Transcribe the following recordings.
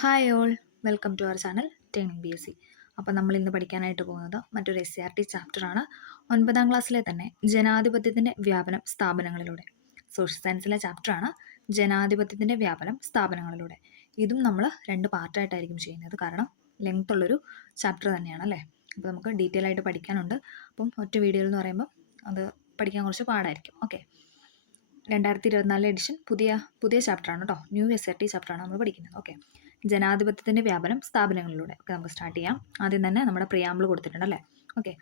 Hi all, welcome to our channel training BSc. അപ്പോൾ നമ്മൾ ഇന്ന് പഠിക്കാനായിട്ട് പോകുന്നത് മറ്റൊരു SCRT ചാപ്റ്ററാണ്. 9ാം ക്ലാസ്സിലെ തന്നെ ജനാധിപത്യത്തിൻ്റെ വ്യാപനം സ്ഥാപനങ്ങളിലൂടെ. സോഷ്യൽ സയൻസിലെ ചാപ്റ്ററാണ് ജനാധിപത്യത്തിൻ്റെ വ്യാപനം സ്ഥാപനങ്ങളിലൂടെ. ഇതും നമ്മൾ 2 പാർട്ടായിട്ടായിരിക്കും ചെയ്യുന്നത്, കാരണം ലെങ്ത് ഉള്ളൊരു ചാപ്റ്റർ തന്നെയാണ് അല്ലേ. അപ്പോൾ നമുക്ക് ഡീറ്റെയിൽ ആയിട്ട് പഠിക്കാനുണ്ട്. അപ്പം ഒറ്റ വീഡിയോയിൽ എന്ന് പറയുമ്പോൾ അത് പഠിക്കാൻ കുറച്ച് പാടായിരിക്കും. ഓക്കെ, 2024 എഡിഷൻ പുതിയ ചാപ്റ്ററാണ് കേട്ടോ. ന്യൂ SCRT ചാപ്റ്ററാണ് നമ്മൾ പഠിക്കുന്നത്. ഓക്കെ, ജനാധിപത്യത്തിൻ്റെ വ്യാപനം സ്ഥാപനങ്ങളിലൂടെ. ഒക്കെ നമുക്ക് സ്റ്റാർട്ട് ചെയ്യാം. ആദ്യം തന്നെ നമ്മുടെ പ്രിയാമ്പിൾ കൊടുത്തിട്ടുണ്ട് അല്ലേ. ഓക്കെ,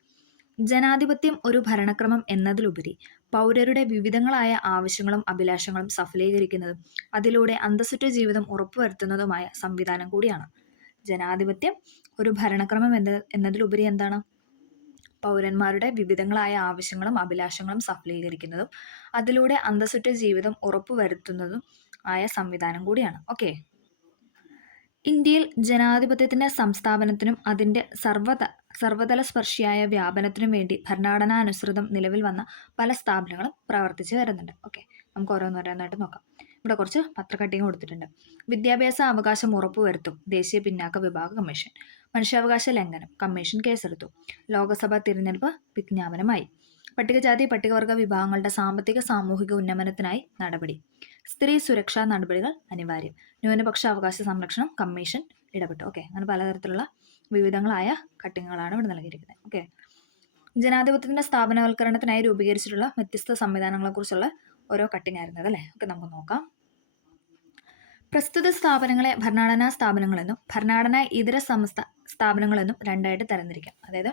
ജനാധിപത്യം ഒരു ഭരണക്രമം എന്നതിലുപരി പൗരരുടെ വിവിധങ്ങളായ ആവശ്യങ്ങളും അഭിലാഷങ്ങളും സഫലീകരിക്കുന്നതും അതിലൂടെ അന്തസ്സുറ്റ ജീവിതം ഉറപ്പുവരുത്തുന്നതുമായ സംവിധാനം കൂടിയാണ്. ജനാധിപത്യം ഒരു ഭരണക്രമം എന്നതിലുപരി എന്താണ്? പൗരന്മാരുടെ വിവിധങ്ങളായ ആവശ്യങ്ങളും അഭിലാഷങ്ങളും സഫലീകരിക്കുന്നതും അതിലൂടെ അന്തസ്സുറ്റ ജീവിതം ഉറപ്പുവരുത്തുന്നതും ആയ സംവിധാനം കൂടിയാണ്. ഓക്കെ, ഇന്ത്യയിൽ ജനാധിപത്യത്തിൻ്റെ സംസ്ഥാപനത്തിനും അതിൻ്റെ സർവതല സ്പർശിയായ വ്യാപനത്തിനും വേണ്ടി ഭരണഘടനാനുസൃതം നിലവിൽ വന്ന പല സ്ഥാപനങ്ങളും പ്രവർത്തിച്ചു വരുന്നുണ്ട്. ഓക്കെ, നമുക്ക് ഓരോന്നോരോന്നായിട്ട് നോക്കാം. ഇവിടെ കുറച്ച് പത്രക്കട്ടിങ് കൊടുത്തിട്ടുണ്ട്. വിദ്യാഭ്യാസ അവകാശം ഉറപ്പുവരുത്തും ദേശീയ പിന്നാക്ക വിഭാഗ കമ്മീഷൻ. മനുഷ്യാവകാശ ലംഘനം കമ്മീഷൻ കേസെടുത്തു. ലോക്സഭാ തിരഞ്ഞെടുപ്പ് വിജ്ഞാപനമായി. പട്ടികജാതി പട്ടികവർഗ വിഭാഗങ്ങളുടെ സാമ്പത്തിക സാമൂഹിക ഉന്നമനത്തിനായി നടപടി. സ്ത്രീ സുരക്ഷാ നടപടികൾ അനിവാര്യം. ന്യൂനപക്ഷ അവകാശ സംരക്ഷണം കമ്മീഷൻ ഇടപെട്ടു. ഓക്കെ, അങ്ങനെ പലതരത്തിലുള്ള വിവിധങ്ങളായ കട്ടിങ്ങുകളാണ് ഇവിടെ നൽകിയിരിക്കുന്നത്. ഓക്കെ, ജനാധിപത്യത്തിൻ്റെ സ്ഥാപനവൽക്കരണത്തിനായി രൂപീകരിച്ചിട്ടുള്ള വ്യത്യസ്ത സംവിധാനങ്ങളെക്കുറിച്ചുള്ള ഓരോ കട്ടിങ് ആയിരുന്നത് അല്ലേ. ഒക്കെ നമുക്ക് നോക്കാം. പ്രസ്തുത സ്ഥാപനങ്ങളെ ഭരണഘടനാ സ്ഥാപനങ്ങളെന്നും ഭരണഘടനാ ഇതര സ്ഥാപനങ്ങളെന്നും രണ്ടായിട്ട് തരംതിരിക്കാം. അതായത്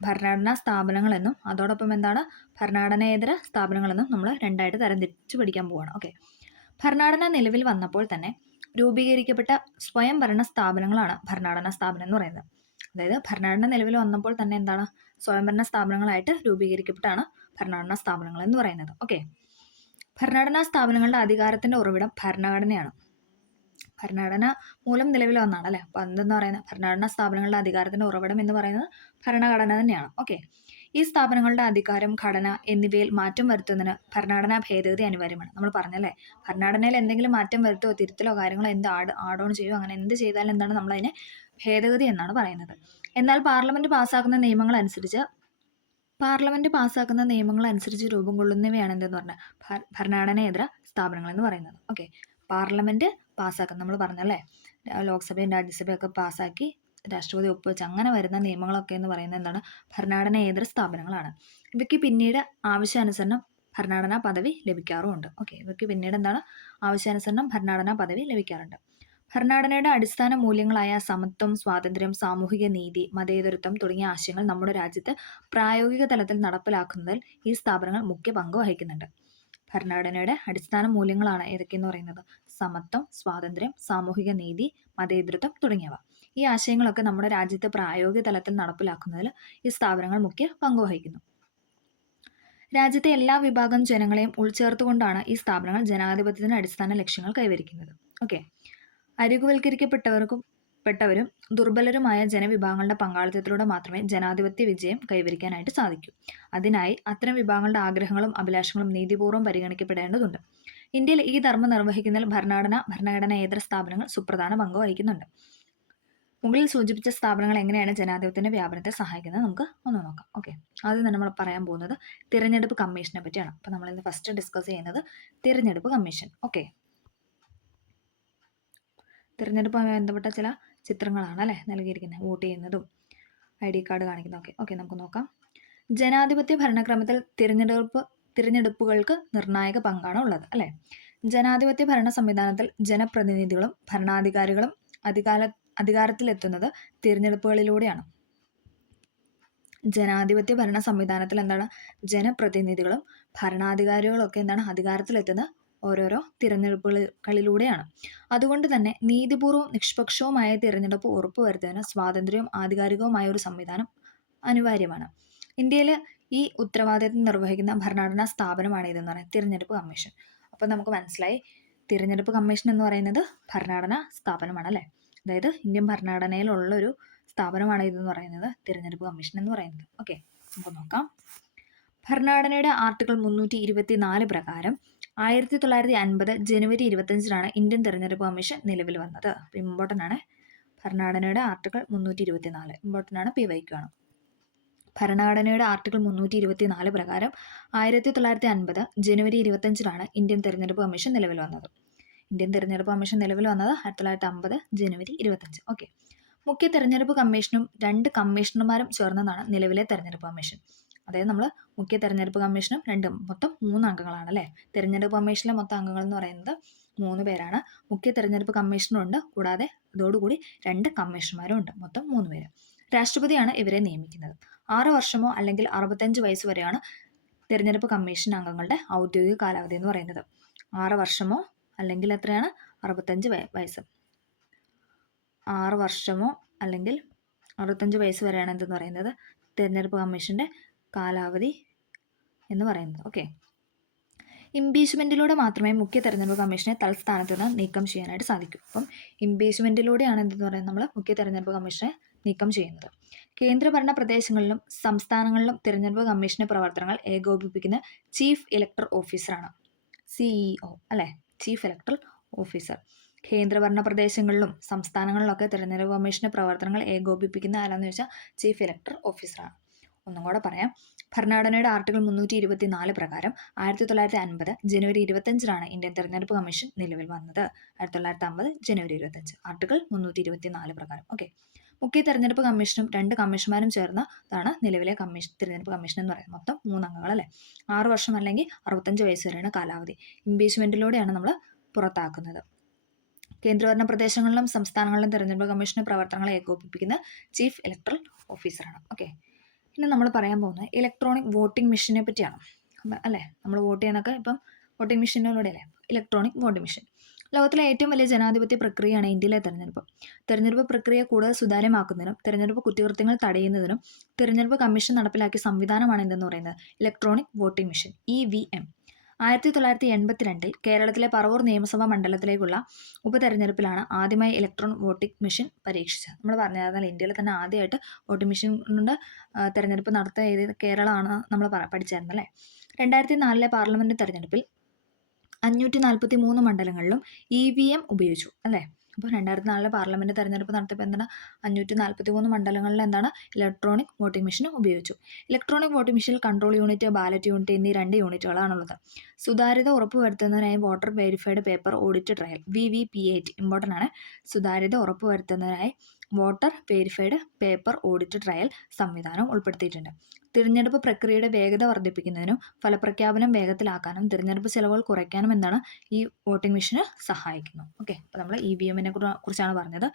ഭരണഘടനാ സ്ഥാപനങ്ങളെന്നും അതോടൊപ്പം എന്താണ് ഭരണഘടനേതര സ്ഥാപനങ്ങളെന്നും നമ്മൾ രണ്ടായിട്ട് തരംതിരിച്ച് പഠിക്കാൻ പോവുകയാണ്. ഓക്കെ, ഭരണഘടന നിലവിൽ വന്നപ്പോൾ തന്നെ രൂപീകരിക്കപ്പെട്ട സ്വയംഭരണ സ്ഥാപനങ്ങളാണ് ഭരണഘടനാ സ്ഥാപനം എന്ന് പറയുന്നത്. അതായത് ഭരണഘടന നിലവിൽ വന്നപ്പോൾ തന്നെ എന്താണ് സ്വയംഭരണ സ്ഥാപനങ്ങളായിട്ട് രൂപീകരിക്കപ്പെട്ടാണ് ഭരണഘടനാ സ്ഥാപനങ്ങൾ എന്ന് പറയുന്നത്. ഓക്കെ, ഭരണഘടനാ സ്ഥാപനങ്ങളുടെ അധികാരത്തിൻ്റെ ഉറവിടം ഭരണഘടനയാണ്. ഭരണഘടന മൂലം നിലവിൽ വന്നതാണ് അല്ലേ. അപ്പോൾ എന്തെന്ന് പറയുന്നത് ഭരണഘടനാ സ്ഥാപനങ്ങളുടെ അധികാരത്തിൻ്റെ ഉറവിടം എന്ന് പറയുന്നത് ഭരണഘടന തന്നെയാണ്. ഓക്കെ, ഈ സ്ഥാപനങ്ങളുടെ അധികാരം ഘടന എന്നിവയിൽ മാറ്റം വരുത്തുന്നതിന് ഭരണഘടനാ ഭേദഗതി അനിവാര്യമാണ്. നമ്മൾ പറഞ്ഞല്ലേ, ഭരണഘടനയിൽ എന്തെങ്കിലും മാറ്റം വരുത്തുകയോ തിരുത്തലോ കാര്യങ്ങളോ എന്ത് ആഡ് ഓൺ ചെയ്യുമോ അങ്ങനെ എന്ത് ചെയ്താലും എന്താണ് നമ്മളതിനെ ഭേദഗതി എന്നാണ് പറയുന്നത്. എന്നാൽ പാർലമെൻറ്റ് പാസ്സാക്കുന്ന നിയമങ്ങൾ അനുസരിച്ച് രൂപം കൊള്ളുന്നവയാണ് എന്തെന്ന് പറഞ്ഞാൽ ഭരണഘടനേതര സ്ഥാപനങ്ങൾ എന്ന് പറയുന്നത്. ഓക്കെ, പാർലമെൻറ്റ് പാസ്സാക്കുന്ന നമ്മൾ പറഞ്ഞല്ലേ, ലോക്സഭയും രാജ്യസഭയൊക്കെ പാസ്സാക്കി രാഷ്ട്രപതി ഒപ്പുവെച്ച് അങ്ങനെ വരുന്ന നിയമങ്ങളൊക്കെ എന്ന് പറയുന്നത് എന്താണ് ഭരണഘടനേതര സ്ഥാപനങ്ങളാണ്. ഇവയ്ക്ക് പിന്നീട് ആവശ്യാനുസരണം ഭരണഘടനാ പദവി ലഭിക്കാറുമുണ്ട്. ഓക്കെ, ഇവയ്ക്ക് പിന്നീട് എന്താണ് ആവശ്യാനുസരണം ഭരണഘടനാ പദവി ലഭിക്കാറുണ്ട്. ഭരണഘടനയുടെ അടിസ്ഥാന മൂല്യങ്ങളായ സമത്വം, സ്വാതന്ത്ര്യം, സാമൂഹിക നീതി, മതേതരത്വം തുടങ്ങിയ ആശയങ്ങൾ നമ്മുടെ രാജ്യത്ത് പ്രായോഗിക തലത്തിൽ നടപ്പിലാക്കുന്നതിൽ ഈ സ്ഥാപനങ്ങൾ മുഖ്യ പങ്ക് വഹിക്കുന്നുണ്ട്. ഭരണഘടനയുടെ അടിസ്ഥാന മൂല്യങ്ങളാണ് ഏതൊക്കെയെന്ന് പറയുന്നത് സമത്വം, സ്വാതന്ത്ര്യം, സാമൂഹിക നീതി, മതേതരത്വം തുടങ്ങിയവ. ഈ ആശയങ്ങളൊക്കെ നമ്മുടെ രാജ്യത്ത് പ്രായോഗിക തലത്തിൽ നടപ്പിലാക്കുന്നതിൽ ഈ സ്ഥാപനങ്ങൾ മുഖ്യ പങ്ക് വഹിക്കുന്നു. രാജ്യത്തെ എല്ലാ വിഭാഗം ജനങ്ങളെയും ഉൾച്ചേർത്തുകൊണ്ടാണ് ഈ സ്ഥാപനങ്ങൾ ജനാധിപത്യത്തിൻ്റെ അടിസ്ഥാന ലക്ഷ്യങ്ങൾ കൈവരിക്കുന്നത്. ഓക്കെ, അരികുവൽക്കരിക്കപ്പെട്ടവരും ദുർബലരുമായ ജനവിഭാഗങ്ങളുടെ പങ്കാളിത്തത്തിലൂടെ മാത്രമേ ജനാധിപത്യ വിജയം കൈവരിക്കാനായിട്ട് സാധിക്കൂ. അതിനായി അത്തരം വിഭാഗങ്ങളുടെ ആഗ്രഹങ്ങളും അഭിലാഷങ്ങളും നീതിപൂർവ്വം പരിഗണിക്കപ്പെടേണ്ടതുണ്ട്. ഇന്ത്യയിൽ ഈ ധർമ്മം നിർവഹിക്കുന്നതിൽ ഭരണഘടനേതര സ്ഥാപനങ്ങൾ സുപ്രധാന പങ്ക് വഹിക്കുന്നുണ്ട്. മുകളിൽ സൂചിപ്പിച്ച സ്ഥാപനങ്ങൾ എങ്ങനെയാണ് ജനാധിപത്യത്തിൻ്റെ വ്യാപനത്തെ സഹായിക്കുന്നത് നമുക്ക് ഒന്ന് നോക്കാം. ഓക്കെ, ആദ്യം തന്നെ നമ്മൾ പറയാൻ പോകുന്നത് തിരഞ്ഞെടുപ്പ് കമ്മീഷനെ പറ്റിയാണ്. അപ്പോൾ നമ്മളിന്ന് ഫസ്റ്റ് ഡിസ്കസ് ചെയ്യുന്നത് തിരഞ്ഞെടുപ്പ് കമ്മീഷൻ. ഓക്കെ, തിരഞ്ഞെടുപ്പുമായി ബന്ധപ്പെട്ട ചില ചിത്രങ്ങളാണ് അല്ലേ നൽകിയിരിക്കുന്നത്, വോട്ട് ചെയ്യുന്നതും ID കാർഡ് കാണിക്കുന്നതൊക്കെ. ഓക്കെ, നമുക്ക് നോക്കാം. ജനാധിപത്യ ഭരണക്രമത്തിൽ തിരഞ്ഞെടുപ്പുകൾക്ക് നിർണായക പങ്കാണ് ഉള്ളത് അല്ലേ. ജനാധിപത്യ ഭരണ സംവിധാനത്തിൽ ജനപ്രതിനിധികളും ഭരണാധികാരികളും അധികാരത്തിലെത്തുന്നത് തിരഞ്ഞെടുപ്പുകളിലൂടെയാണ്. ജനാധിപത്യ ഭരണ സംവിധാനത്തിൽ എന്താണ് ജനപ്രതിനിധികളും ഭരണാധികാരികളും ഒക്കെ എന്താണ് അധികാരത്തിലെത്തുന്നത് ഓരോരോ തിരഞ്ഞെടുപ്പുകളിലൂടെയാണ്. അതുകൊണ്ട് തന്നെ നീതിപൂർവ്വം നിഷ്പക്ഷവുമായ തിരഞ്ഞെടുപ്പ് ഉറപ്പുവരുത്തുന്നതിന് സ്വാതന്ത്ര്യവും ആധികാരികവുമായ ഒരു സംവിധാനം അനിവാര്യമാണ്. ഇന്ത്യയിൽ ഈ ഉത്തരവാദിത്തം നിർവഹിക്കുന്ന ഭരണഘടനാ സ്ഥാപനമാണ് ഇതെന്ന് പറയുന്നത് തിരഞ്ഞെടുപ്പ് കമ്മീഷൻ. അപ്പോൾ നമുക്ക് മനസ്സിലായി തിരഞ്ഞെടുപ്പ് കമ്മീഷൻ എന്ന് പറയുന്നത് ഭരണഘടനാ സ്ഥാപനമാണ് അല്ലേ. അതായത് ഇന്ത്യൻ ഭരണഘടനയിലുള്ളൊരു സ്ഥാപനമാണ് ഇതെന്ന് പറയുന്നത് തിരഞ്ഞെടുപ്പ് കമ്മീഷൻ എന്ന് പറയുന്നത്. ഓക്കെ, നമുക്ക് നോക്കാം. ഭരണഘടനയുടെ ആർട്ടിക്കിൾ 324 പ്രകാരം 1950 ജനുവരി 25 ഇന്ത്യൻ തെരഞ്ഞെടുപ്പ് കമ്മീഷൻ നിലവിൽ വന്നത്. അപ്പോൾ ഇമ്പോർട്ടൻ്റ് ആണ്. ഭരണഘടനയുടെ ആർട്ടിക്കിൾ 324 ഇമ്പോർട്ടൻ്റ് ആണ്, PYQ ആണ്. ഭരണഘടനയുടെ ആർട്ടിക്കിൾ 324 പ്രകാരം 1950 ജനുവരി 25 ഇന്ത്യൻ തെരഞ്ഞെടുപ്പ് കമ്മീഷൻ നിലവിൽ വന്നത്. ഇന്ത്യൻ തെരഞ്ഞെടുപ്പ് കമ്മീഷൻ നിലവിൽ വന്നത് 1950 ജനുവരി 25. ഓക്കെ. മുഖ്യ തെരഞ്ഞെടുപ്പ് കമ്മീഷനും 2 കമ്മീഷണർമാരും ചേർന്നതാണ് നിലവിലെ തെരഞ്ഞെടുപ്പ് കമ്മീഷൻ. അതായത് നമ്മൾ മുഖ്യ തെരഞ്ഞെടുപ്പ് കമ്മീഷനും മൊത്തം 3 അംഗങ്ങളാണ് അല്ലേ. തെരഞ്ഞെടുപ്പ് കമ്മീഷനിലെ മൊത്തം അംഗങ്ങൾ എന്ന് പറയുന്നത് 3 പേരാണ്. മുഖ്യ തെരഞ്ഞെടുപ്പ് കമ്മീഷണറുണ്ട്, കൂടാതെ ഇതോടുകൂടി 2 കമ്മീഷണർമാരും ഉണ്ട്, മൊത്തം 3 പേര്. രാഷ്ട്രപതിയാണ് ഇവരെ നിയമിക്കുന്നത്. 6 വർഷമോ അല്ലെങ്കിൽ 65 വയസ്സ് വരെയാണ് തെരഞ്ഞെടുപ്പ് കമ്മീഷൻ അംഗങ്ങളുടെ ഔദ്യോഗിക കാലാവധി എന്ന് പറയുന്നത്. 6 വർഷമോ അല്ലെങ്കിൽ എത്രയാണ് 65 വയസ്സ്. 6 വർഷമോ അല്ലെങ്കിൽ 65 വയസ്സ് വരെയാണ് എന്തെന്ന് പറയുന്നത് തെരഞ്ഞെടുപ്പ് കമ്മീഷൻ്റെ കാലാവധി എന്ന് പറയുന്നത്. ഓക്കെ. ഇംപീച്ച്മെൻറ്റിലൂടെ മാത്രമേ മുഖ്യ തെരഞ്ഞെടുപ്പ് കമ്മീഷനെ തൽസ്ഥാനത്ത് നിന്ന് നീക്കം ചെയ്യാനായിട്ട് സാധിക്കൂ. അപ്പം ഇംപീച്ച്മെൻറ്റിലൂടെയാണ് എന്തെന്ന് പറയുന്നത് നമ്മൾ മുഖ്യ തെരഞ്ഞെടുപ്പ് കമ്മീഷനെ നീക്കം ചെയ്യുന്നത്. കേന്ദ്രഭരണ പ്രദേശങ്ങളിലും സംസ്ഥാനങ്ങളിലും തിരഞ്ഞെടുപ്പ് കമ്മീഷന്റെ പ്രവർത്തനങ്ങൾ ഏകോപിപ്പിക്കുന്ന ചീഫ് ഇലക്ടർ ഓഫീസറാണ് CEO അല്ലേ, ചീഫ് ഇലക്ടറൽ ഓഫീസർ. കേന്ദ്രഭരണ പ്രദേശങ്ങളിലും സംസ്ഥാനങ്ങളിലൊക്കെ തിരഞ്ഞെടുപ്പ് കമ്മീഷന്റെ പ്രവർത്തനങ്ങൾ ഏകോപിപ്പിക്കുന്ന ആരാന്ന് ചോദിച്ചാൽ ചീഫ് ഇലക്ടർ ഓഫീസറാണ്. ഒന്നും കൂടെ പറയാം. ഭരണഘടനയുടെ ആർട്ടിക്കിൾ 324 പ്രകാരം 1950 ജനുവരി 25 ഇന്ത്യൻ തെരഞ്ഞെടുപ്പ് കമ്മീഷൻ നിലവിൽ വന്നത്. 1950 ജനുവരി 25 ആർട്ടിക്കിൾ 324 പ്രകാരം. ഓക്കെ. മുഖ്യ തെരഞ്ഞെടുപ്പ് കമ്മീഷനും 2 കമ്മീഷന്മാരും ചേർന്നതാണ് നിലവിലെ തെരഞ്ഞെടുപ്പ് കമ്മീഷൻ എന്ന് പറയുന്നത്. മൊത്തം 3 അംഗങ്ങൾ അല്ലേ. 6 വർഷം അല്ലെങ്കിൽ 65 വയസ്സ് വരെയാണ് കാലാവധി. ഇംപീച്ച്മെന്റിലൂടെയാണ് നമ്മൾ പുറത്താക്കുന്നത്. കേന്ദ്രഭരണ പ്രദേശങ്ങളിലും സംസ്ഥാനങ്ങളിലും തെരഞ്ഞെടുപ്പ് കമ്മീഷന്റെ പ്രവർത്തനങ്ങളെ ഏകോപിപ്പിക്കുന്ന ചീഫ് ഇലക്ടറൽ ഓഫീസറാണ്. ഓക്കെ. ഇനി നമ്മൾ പറയാൻ പോകുന്നത് ഇലക്ട്രോണിക് വോട്ടിംഗ് മെഷീനെ പറ്റിയാണ് അല്ലേ. നമ്മൾ വോട്ട് ചെയ്യാനൊക്കെ ഇപ്പം വോട്ടിംഗ് മെഷീനിലൂടെ അല്ലേ. ഇലക്ട്രോണിക് വോട്ടിംഗ് മെഷീൻ ലോകത്തിലെ ഏറ്റവും വലിയ ജനാധിപത്യ പ്രക്രിയയാണ് ഇന്ത്യയിലെ തെരഞ്ഞെടുപ്പ്. തെരഞ്ഞെടുപ്പ് പ്രക്രിയ കൂടുതൽ സുതാര്യമാക്കുന്നതിനും തെരഞ്ഞെടുപ്പ് കുറ്റകൃത്യങ്ങൾ തടയുന്നതിനും തെരഞ്ഞെടുപ്പ് കമ്മീഷൻ നടപ്പിലാക്കിയ സംവിധാനമാണ് എന്തെന്ന് പറയുന്നത് ഇലക്ട്രോണിക് വോട്ടിംഗ് മെഷീൻ EVM. 1982 കേരളത്തിലെ പറവൂർ നിയമസഭാ മണ്ഡലത്തിലേക്കുള്ള ഉപതെരഞ്ഞെടുപ്പിലാണ് ആദ്യമായി ഇലക്ട്രോണിക് വോട്ടിംഗ് മെഷീൻ പരീക്ഷിച്ചത്. നമ്മൾ പറഞ്ഞാൽ ഇന്ത്യയിൽ തന്നെ ആദ്യമായിട്ട് വോട്ടിംഗ് മെഷീൻ കൊണ്ട് തെരഞ്ഞെടുപ്പ് നടത്തിയ കേരളമാണ് നമ്മൾ പഠിച്ചായിരുന്നു അല്ലേ. 2004 പാർലമെന്റ് തെരഞ്ഞെടുപ്പിൽ 543 മണ്ഡലങ്ങളിലും EVM ഉപയോഗിച്ചു അല്ലേ. അപ്പോൾ 2004 പാർലമെന്റ് തെരഞ്ഞെടുപ്പ് നടത്തിയപ്പോൾ എന്താണ് 543 മണ്ഡലങ്ങളിൽ എന്താണ് ഇലക്ട്രോണിക് വോട്ടിംഗ് മെഷീൻ ഉപയോഗിച്ചു. ഇലക്ട്രോണിക് വോട്ടിംഗ് മെഷീനിൽ കൺട്രോൾ യൂണിറ്റ്, ബാലറ്റ് യൂണിറ്റ് എന്നീ 2 യൂണിറ്റുകളാണുള്ളത്. സുതാര്യത ഉറപ്പുവരുത്തുന്നതിനായി voter verified paper audit trail VVPAT important ആണ്. സുതാര്യത ഉറപ്പുവരുത്തുന്നതിനായി voter verified paper audit trail സംവിധാനം ഉൾപ്പെടുത്തിയിട്ടുണ്ട്. തിരഞ്ഞെടുപ്പ് പ്രക്രിയയുടെ വേഗത വർദ്ധിപ്പിക്കുന്നതിനും ഫലപ്രഖ്യാപനം വേഗത്തിലാക്കാനും തിരഞ്ഞെടുപ്പ് ചെലവുകൾ കുറയ്ക്കാനും എന്താണ് ഈ വോട്ടിംഗ് മെഷീന് സഹായിക്കുന്നു. ഓക്കെ. അപ്പോൾ നമ്മൾ EVMനെ കുറിച്ചാണ് പറഞ്ഞത്.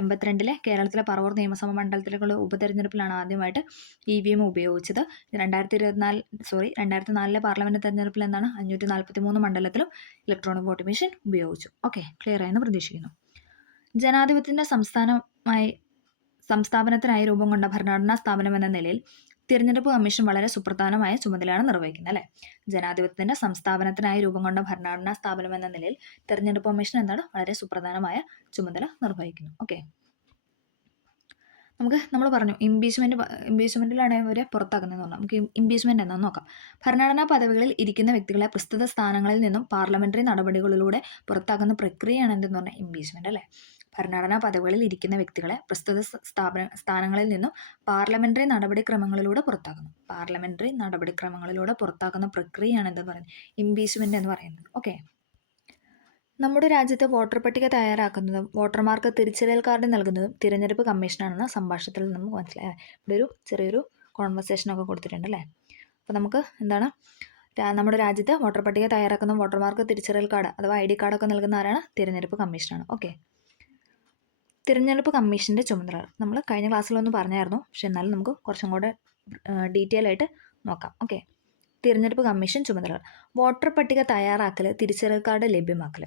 82 കേരളത്തിലെ പറവൂർ നിയമസഭാ മണ്ഡലത്തിലേക്കുള്ള ഉപതെരഞ്ഞെടുപ്പിലാണ് ആദ്യമായിട്ട് EVM ഉപയോഗിച്ചത്. 2004 പാർലമെന്റ് തെരഞ്ഞെടുപ്പിൽ എന്താണ് 543 മണ്ഡലത്തിലും ഇലക്ട്രോണിക് വോട്ടിംഗ് മെഷീൻ ഉപയോഗിച്ചു. ഓക്കെ, ക്ലിയർ ആയെന്ന് പ്രതീക്ഷിക്കുന്നു. ജനാധിപത്യത്തിന്റെ സംസ്ഥാപനത്തിനായി രൂപം കൊണ്ട ഭരണഘടനാ സ്ഥാപനം എന്ന നിലയിൽ തിരഞ്ഞെടുപ്പ് കമ്മീഷൻ വളരെ സുപ്രധാനമായ ചുമതലയാണ് നിർവഹിക്കുന്നത് അല്ലേ. ജനാധിപത്യത്തിന്റെ സംസ്ഥാപനത്തിനായി രൂപം കൊണ്ട ഭരണഘടനാ സ്ഥാപനം എന്ന നിലയിൽ തിരഞ്ഞെടുപ്പ് കമ്മീഷൻ എന്താണ് വളരെ സുപ്രധാനമായ ചുമതല ഓക്കെ. നമ്മൾ പറഞ്ഞു ഇംപീച്ച്മെന്റിലാണ് ഇവരെ പുറത്താക്കുന്നതെന്ന് പറഞ്ഞു. നമുക്ക് ഇംപീച്ച്മെന്റ് എന്താണെന്ന് നോക്കാം. ഭരണഘടനാ പദവികളിൽ ഇരിക്കുന്ന വ്യക്തികളെ പ്രസ്തുത സ്ഥാനങ്ങളിൽ നിന്നും പാർലമെന്ററി നടപടികളിലൂടെ പുറത്താക്കുന്ന പ്രക്രിയയാണ് എന്തെന്ന് പറഞ്ഞാൽ ഇംപീച്ച്മെന്റ് അല്ലേ. ഭരണഘടനാ പദവികളിൽ ഇരിക്കുന്ന വ്യക്തികളെ പ്രസ്തുത സ്ഥാനങ്ങളിൽ നിന്നും പാർലമെന്ററി നടപടിക്രമങ്ങളിലൂടെ പുറത്താക്കുന്ന പ്രക്രിയയാണ് എന്തെന്ന് പറയുന്നത് ഇംപീച്ച്മെന്റ് എന്ന് പറയുന്നത്. ഓക്കെ. നമ്മുടെ രാജ്യത്ത് വോട്ടർ പട്ടിക തയ്യാറാക്കുന്നതും വോട്ടർമാർക്ക് തിരിച്ചറിയൽ കാർഡ് നൽകുന്നതും തിരഞ്ഞെടുപ്പ് കമ്മീഷനാണെന്ന് സംഭാഷണത്തിൽ നമുക്ക് മനസ്സിലായി. ഇവിടെ ഒരു ചെറിയൊരു കോൺവെർസേഷനൊക്കെ കൊടുത്തിട്ടുണ്ട് അല്ലേ. അപ്പോൾ നമുക്ക് എന്താണ് നമ്മുടെ രാജ്യത്ത് വോട്ടർ പട്ടിക തയ്യാറാക്കുന്ന വോട്ടർമാർക്ക് തിരിച്ചറിയൽ കാർഡ് അഥവാ ID കാർഡൊക്കെ നൽകുന്ന ആരാണ് തിരഞ്ഞെടുപ്പ് കമ്മീഷനാണ്. ഓക്കെ. തിരഞ്ഞെടുപ്പ് കമ്മീഷൻ്റെ ചുമതലകൾ നമ്മൾ കഴിഞ്ഞ ക്ലാസ്സിലൊന്നും പറഞ്ഞായിരുന്നു, പക്ഷെ എന്നാലും നമുക്ക് കുറച്ചും കൂടെ ഡീറ്റെയിൽ ആയിട്ട് നോക്കാം. ഓക്കെ. തിരഞ്ഞെടുപ്പ് കമ്മീഷൻ ചുമതലകൾ: വോട്ടർ പട്ടിക തയ്യാറാക്കൽ, തിരിച്ചറിയൽ കാർഡ് ലഭ്യമാക്കൽ.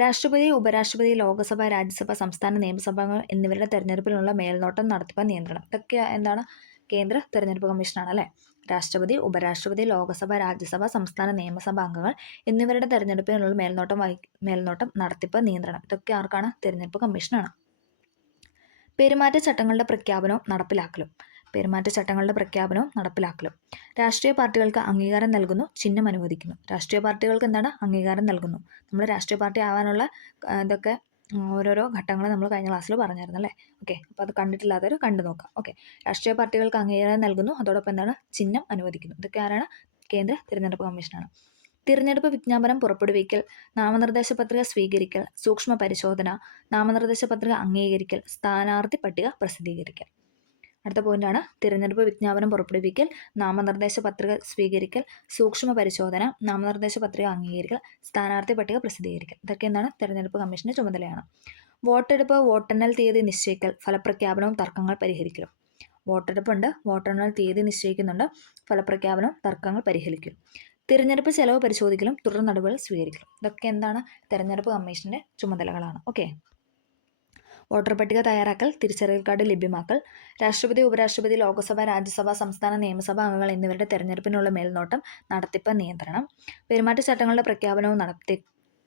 രാഷ്ട്രപതി, ഉപരാഷ്ട്രപതി, ലോകസഭ, രാജ്യസഭ, സംസ്ഥാന നിയമസഭകൾ എന്നിവരുടെ തെരഞ്ഞെടുപ്പിനുള്ള മേൽനോട്ടം, നടത്തിപ്പ്, നിയന്ത്രണം ഇതൊക്കെ എന്താണ് കേന്ദ്ര തെരഞ്ഞെടുപ്പ് കമ്മീഷനാണ് അല്ലേ. രാഷ്ട്രപതി, ഉപരാഷ്ട്രപതി, ലോകസഭ, രാജ്യസഭ, സംസ്ഥാന നിയമസഭ അംഗങ്ങൾ എന്നിവരുടെ തെരഞ്ഞെടുപ്പിനുള്ള മേൽനോട്ടം, നടത്തിപ്പ്, നിയന്ത്രണം ഇതൊക്കെ ആർക്കാണ്? തെരഞ്ഞെടുപ്പ് കമ്മീഷനാണ്. പെരുമാറ്റച്ചട്ടങ്ങളുടെ പ്രഖ്യാപനവും നടപ്പിലാക്കലും. പെരുമാറ്റച്ചട്ടങ്ങളുടെ പ്രഖ്യാപനവും നടപ്പിലാക്കലും. രാഷ്ട്രീയ പാർട്ടികൾക്ക് അംഗീകാരം നൽകുന്നു, ചിഹ്നം അനുവദിക്കുന്നു. രാഷ്ട്രീയ പാർട്ടികൾക്ക് എന്താണ്? അംഗീകാരം നൽകുന്നു. നമ്മൾ രാഷ്ട്രീയ പാർട്ടി ആവാനുള്ള ഇതൊക്കെ ഓരോരോ ഘട്ടങ്ങൾ നമ്മൾ കഴിഞ്ഞ ക്ലാസ്സിൽ പറഞ്ഞായിരുന്നു അല്ലേ. ഓക്കെ, അപ്പോൾ അത് കണ്ടിട്ടില്ലാത്തവർ കണ്ടു നോക്കാം. ഓക്കെ, രാഷ്ട്രീയ പാർട്ടികൾക്ക് അംഗീകാരം നൽകുന്നു, അതോടൊപ്പം എന്താണ്? ചിഹ്നം അനുവദിക്കുന്നു. ഇതൊക്കെ ആരാണ്? കേന്ദ്ര തിരഞ്ഞെടുപ്പ് കമ്മീഷനാണ്. തിരഞ്ഞെടുപ്പ് വിജ്ഞാപനം പുറപ്പെടുവിക്കൽ, നാമനിർദ്ദേശ പത്രിക സ്വീകരിക്കൽ, സൂക്ഷ്മ പരിശോധന, നാമനിർദ്ദേശ പത്രിക അംഗീകരിക്കൽ, സ്ഥാനാർത്ഥി പട്ടിക പ്രസിദ്ധീകരിക്കൽ. അടുത്ത പോയിന്റാണ് തിരഞ്ഞെടുപ്പ് വിജ്ഞാപനം പുറപ്പെടുവിക്കൽ, നാമനിർദ്ദേശ പത്രിക സ്വീകരിക്കൽ, സൂക്ഷ്മ പരിശോധന, നാമനിർദ്ദേശ പത്രിക അംഗീകരിക്കൽ, സ്ഥാനാർത്ഥി പട്ടിക പ്രസിദ്ധീകരിക്കൽ. ഇതൊക്കെ എന്താണ്? തിരഞ്ഞെടുപ്പ് കമ്മീഷന്റെ ചുമതലയാണ്. വോട്ടെടുപ്പ്, വോട്ടെണ്ണൽ തീയതി നിശ്ചയിക്കൽ, ഫലപ്രഖ്യാപനവും തർക്കങ്ങൾ പരിഹരിക്കലും. വോട്ടെടുപ്പുണ്ട്, വോട്ടെണ്ണൽ തീയതി നിശ്ചയിക്കുന്നുണ്ട്, ഫലപ്രഖ്യാപനവും തർക്കങ്ങൾ പരിഹരിക്കലും. തിരഞ്ഞെടുപ്പ് ചെലവ് പരിശോധിക്കലും തുടർ നടപടികൾ സ്വീകരിക്കലും. ഇതൊക്കെ എന്താണ്? തെരഞ്ഞെടുപ്പ് കമ്മീഷന്റെ ചുമതലകളാണ്. ഓക്കെ, വോട്ടർ പട്ടിക തയ്യാറാക്കൽ, തിരിച്ചറിയൽ കാർഡ് ലഭ്യമാക്കൽ, രാഷ്ട്രപതി, ഉപരാഷ്ട്രപതി, ലോക്സഭ, രാജ്യസഭ, സംസ്ഥാന നിയമസഭാ അംഗങ്ങൾ എന്നിവരുടെ തെരഞ്ഞെടുപ്പിനുള്ള മേൽനോട്ടം, നടത്തിപ്പ്, നിയന്ത്രണം. പെരുമാറ്റച്ചട്ടങ്ങളുടെ പ്രഖ്യാപനവും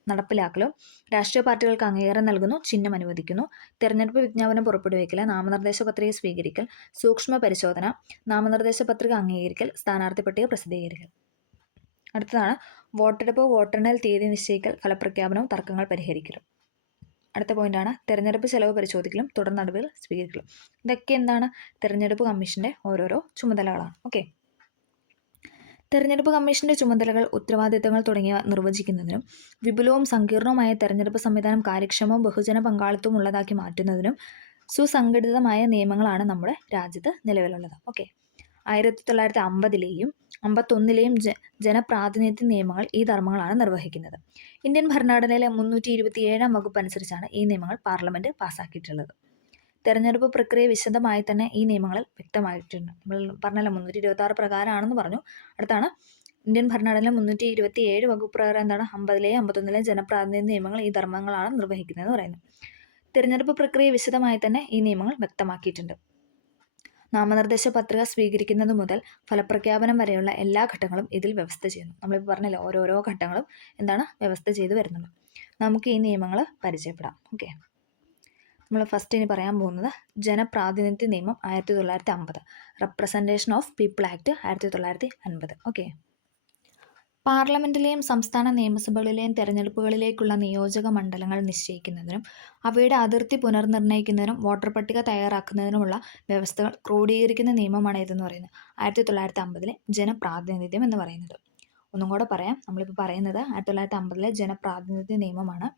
നടപ്പിലാക്കലും. രാഷ്ട്രീയ പാർട്ടികൾക്ക് അംഗീകാരം നൽകുന്നു, ചിഹ്നം അനുവദിക്കുന്നു. തെരഞ്ഞെടുപ്പ് വിജ്ഞാപനം പുറപ്പെടുവിക്കൽ, നാമനിർദ്ദേശ പത്രിക സ്വീകരിക്കൽ, സൂക്ഷ്മ പരിശോധന, നാമനിർദ്ദേശ പത്രിക അംഗീകരിക്കൽ, സ്ഥാനാർത്ഥി പട്ടിക പ്രസിദ്ധീകരിക്കൽ. അടുത്തതാണ് വോട്ടെടുപ്പ്, വോട്ടെണ്ണൽ തീയതി നിശ്ചയിക്കൽ, ഫലപ്രഖ്യാപനവും തർക്കങ്ങൾ പരിഹരിക്കലും. അടുത്ത പോയിന്റാണ് തെരഞ്ഞെടുപ്പ് ചെലവ് പരിശോധിക്കലും തുടർ നടപടികൾ സ്വീകരിക്കലും. ഇതൊക്കെ എന്താണ്? തെരഞ്ഞെടുപ്പ് കമ്മീഷന്റെ ഓരോരോ ചുമതലകളാണ്. ഓക്കെ, തെരഞ്ഞെടുപ്പ് കമ്മീഷന്റെ ചുമതലകൾ, ഉത്തരവാദിത്തങ്ങൾ തുടങ്ങിയവ നിർവചിക്കുന്നതിനും വിപുലവും സങ്കീർണവുമായ തെരഞ്ഞെടുപ്പ് സംവിധാനം കാര്യക്ഷമവും ബഹുജന പങ്കാളിത്തവും ഉള്ളതാക്കി മാറ്റുന്നതിനും സുസംഘടിതമായ നിയമങ്ങളാണ് നമ്മുടെ രാജ്യത്ത് നിലവിലുള്ളത്. ഓക്കെ, 1950-ലെയും 51-ലെയും ജനപ്രാതിനിധ്യ നിയമങ്ങൾ ഈ ധർമ്മങ്ങളാണ് നിർവഹിക്കുന്നത്. ഇന്ത്യൻ ഭരണഘടനയിലെ 327-ാം വകുപ്പ് അനുസരിച്ചാണ് ഈ നിയമങ്ങൾ പാർലമെന്റ് പാസ്സാക്കിയിട്ടുള്ളത്. തെരഞ്ഞെടുപ്പ് പ്രക്രിയ വിശദമായി തന്നെ ഈ നിയമങ്ങളിൽ വ്യക്തമായിട്ടുണ്ട്. നമ്മൾ പറഞ്ഞല്ലോ 326 പ്രകാരമാണെന്ന് പറഞ്ഞു. അടുത്താണ് ഇന്ത്യൻ ഭരണഘടനയിലെ 327 വകുപ്പ് പ്രകാരം എന്താണ്? 50-ലെയും 51-ലെയും ജനപ്രാതിനിധ്യ നിയമങ്ങൾ ഈ ധർമ്മങ്ങളാണ് നിർവഹിക്കുന്നതെന്ന് പറയുന്നത്. തെരഞ്ഞെടുപ്പ് പ്രക്രിയ വിശദമായി തന്നെ ഈ നിയമങ്ങൾ വ്യക്തമാക്കിയിട്ടുണ്ട്. നാമനിർദ്ദേശ പത്രിക സ്വീകരിക്കുന്നത് മുതൽ ഫലപ്രഖ്യാപനം വരെയുള്ള എല്ലാ ഘട്ടങ്ങളും ഇതിൽ വ്യവസ്ഥ ചെയ്യുന്നു. നമ്മളിപ്പോൾ പറഞ്ഞല്ലോ ഓരോരോ ഘട്ടങ്ങളും എന്താണ്? വ്യവസ്ഥ ചെയ്ത് വരുന്നുണ്ട്. നമുക്ക് ഈ നിയമങ്ങൾ പരിചയപ്പെടാം. ഓക്കെ, നമ്മൾ ഫസ്റ്റ് ഇനി പറയാൻ പോകുന്നത് ജനപ്രാതിനിധ്യ നിയമം 1950, representation of people act 1950. Okay, പാർലമെന്റിലെയും സംസ്ഥാന നിയമസഭകളിലെയും തെരഞ്ഞെടുപ്പുകളിലേക്കുള്ള നിയോജക മണ്ഡലങ്ങൾ നിശ്ചയിക്കുന്നതിനും അവയുടെ അതിർത്തി പുനർനിർണ്ണയിക്കുന്നതിനും വോട്ടർ പട്ടിക തയ്യാറാക്കുന്നതിനുമുള്ള വ്യവസ്ഥകൾ ക്രോഡീകരിക്കുന്ന നിയമമാണ് ഇതെന്ന് പറയുന്നത് 1950-ലെ ജനപ്രാതിനിധ്യം എന്ന് പറയുന്നത്. ഒന്നും കൂടെ പറയാം. നമ്മളിപ്പോൾ പറയുന്നത് 1950-ലെ ജനപ്രാതിനിധ്യ നിയമമാണ്.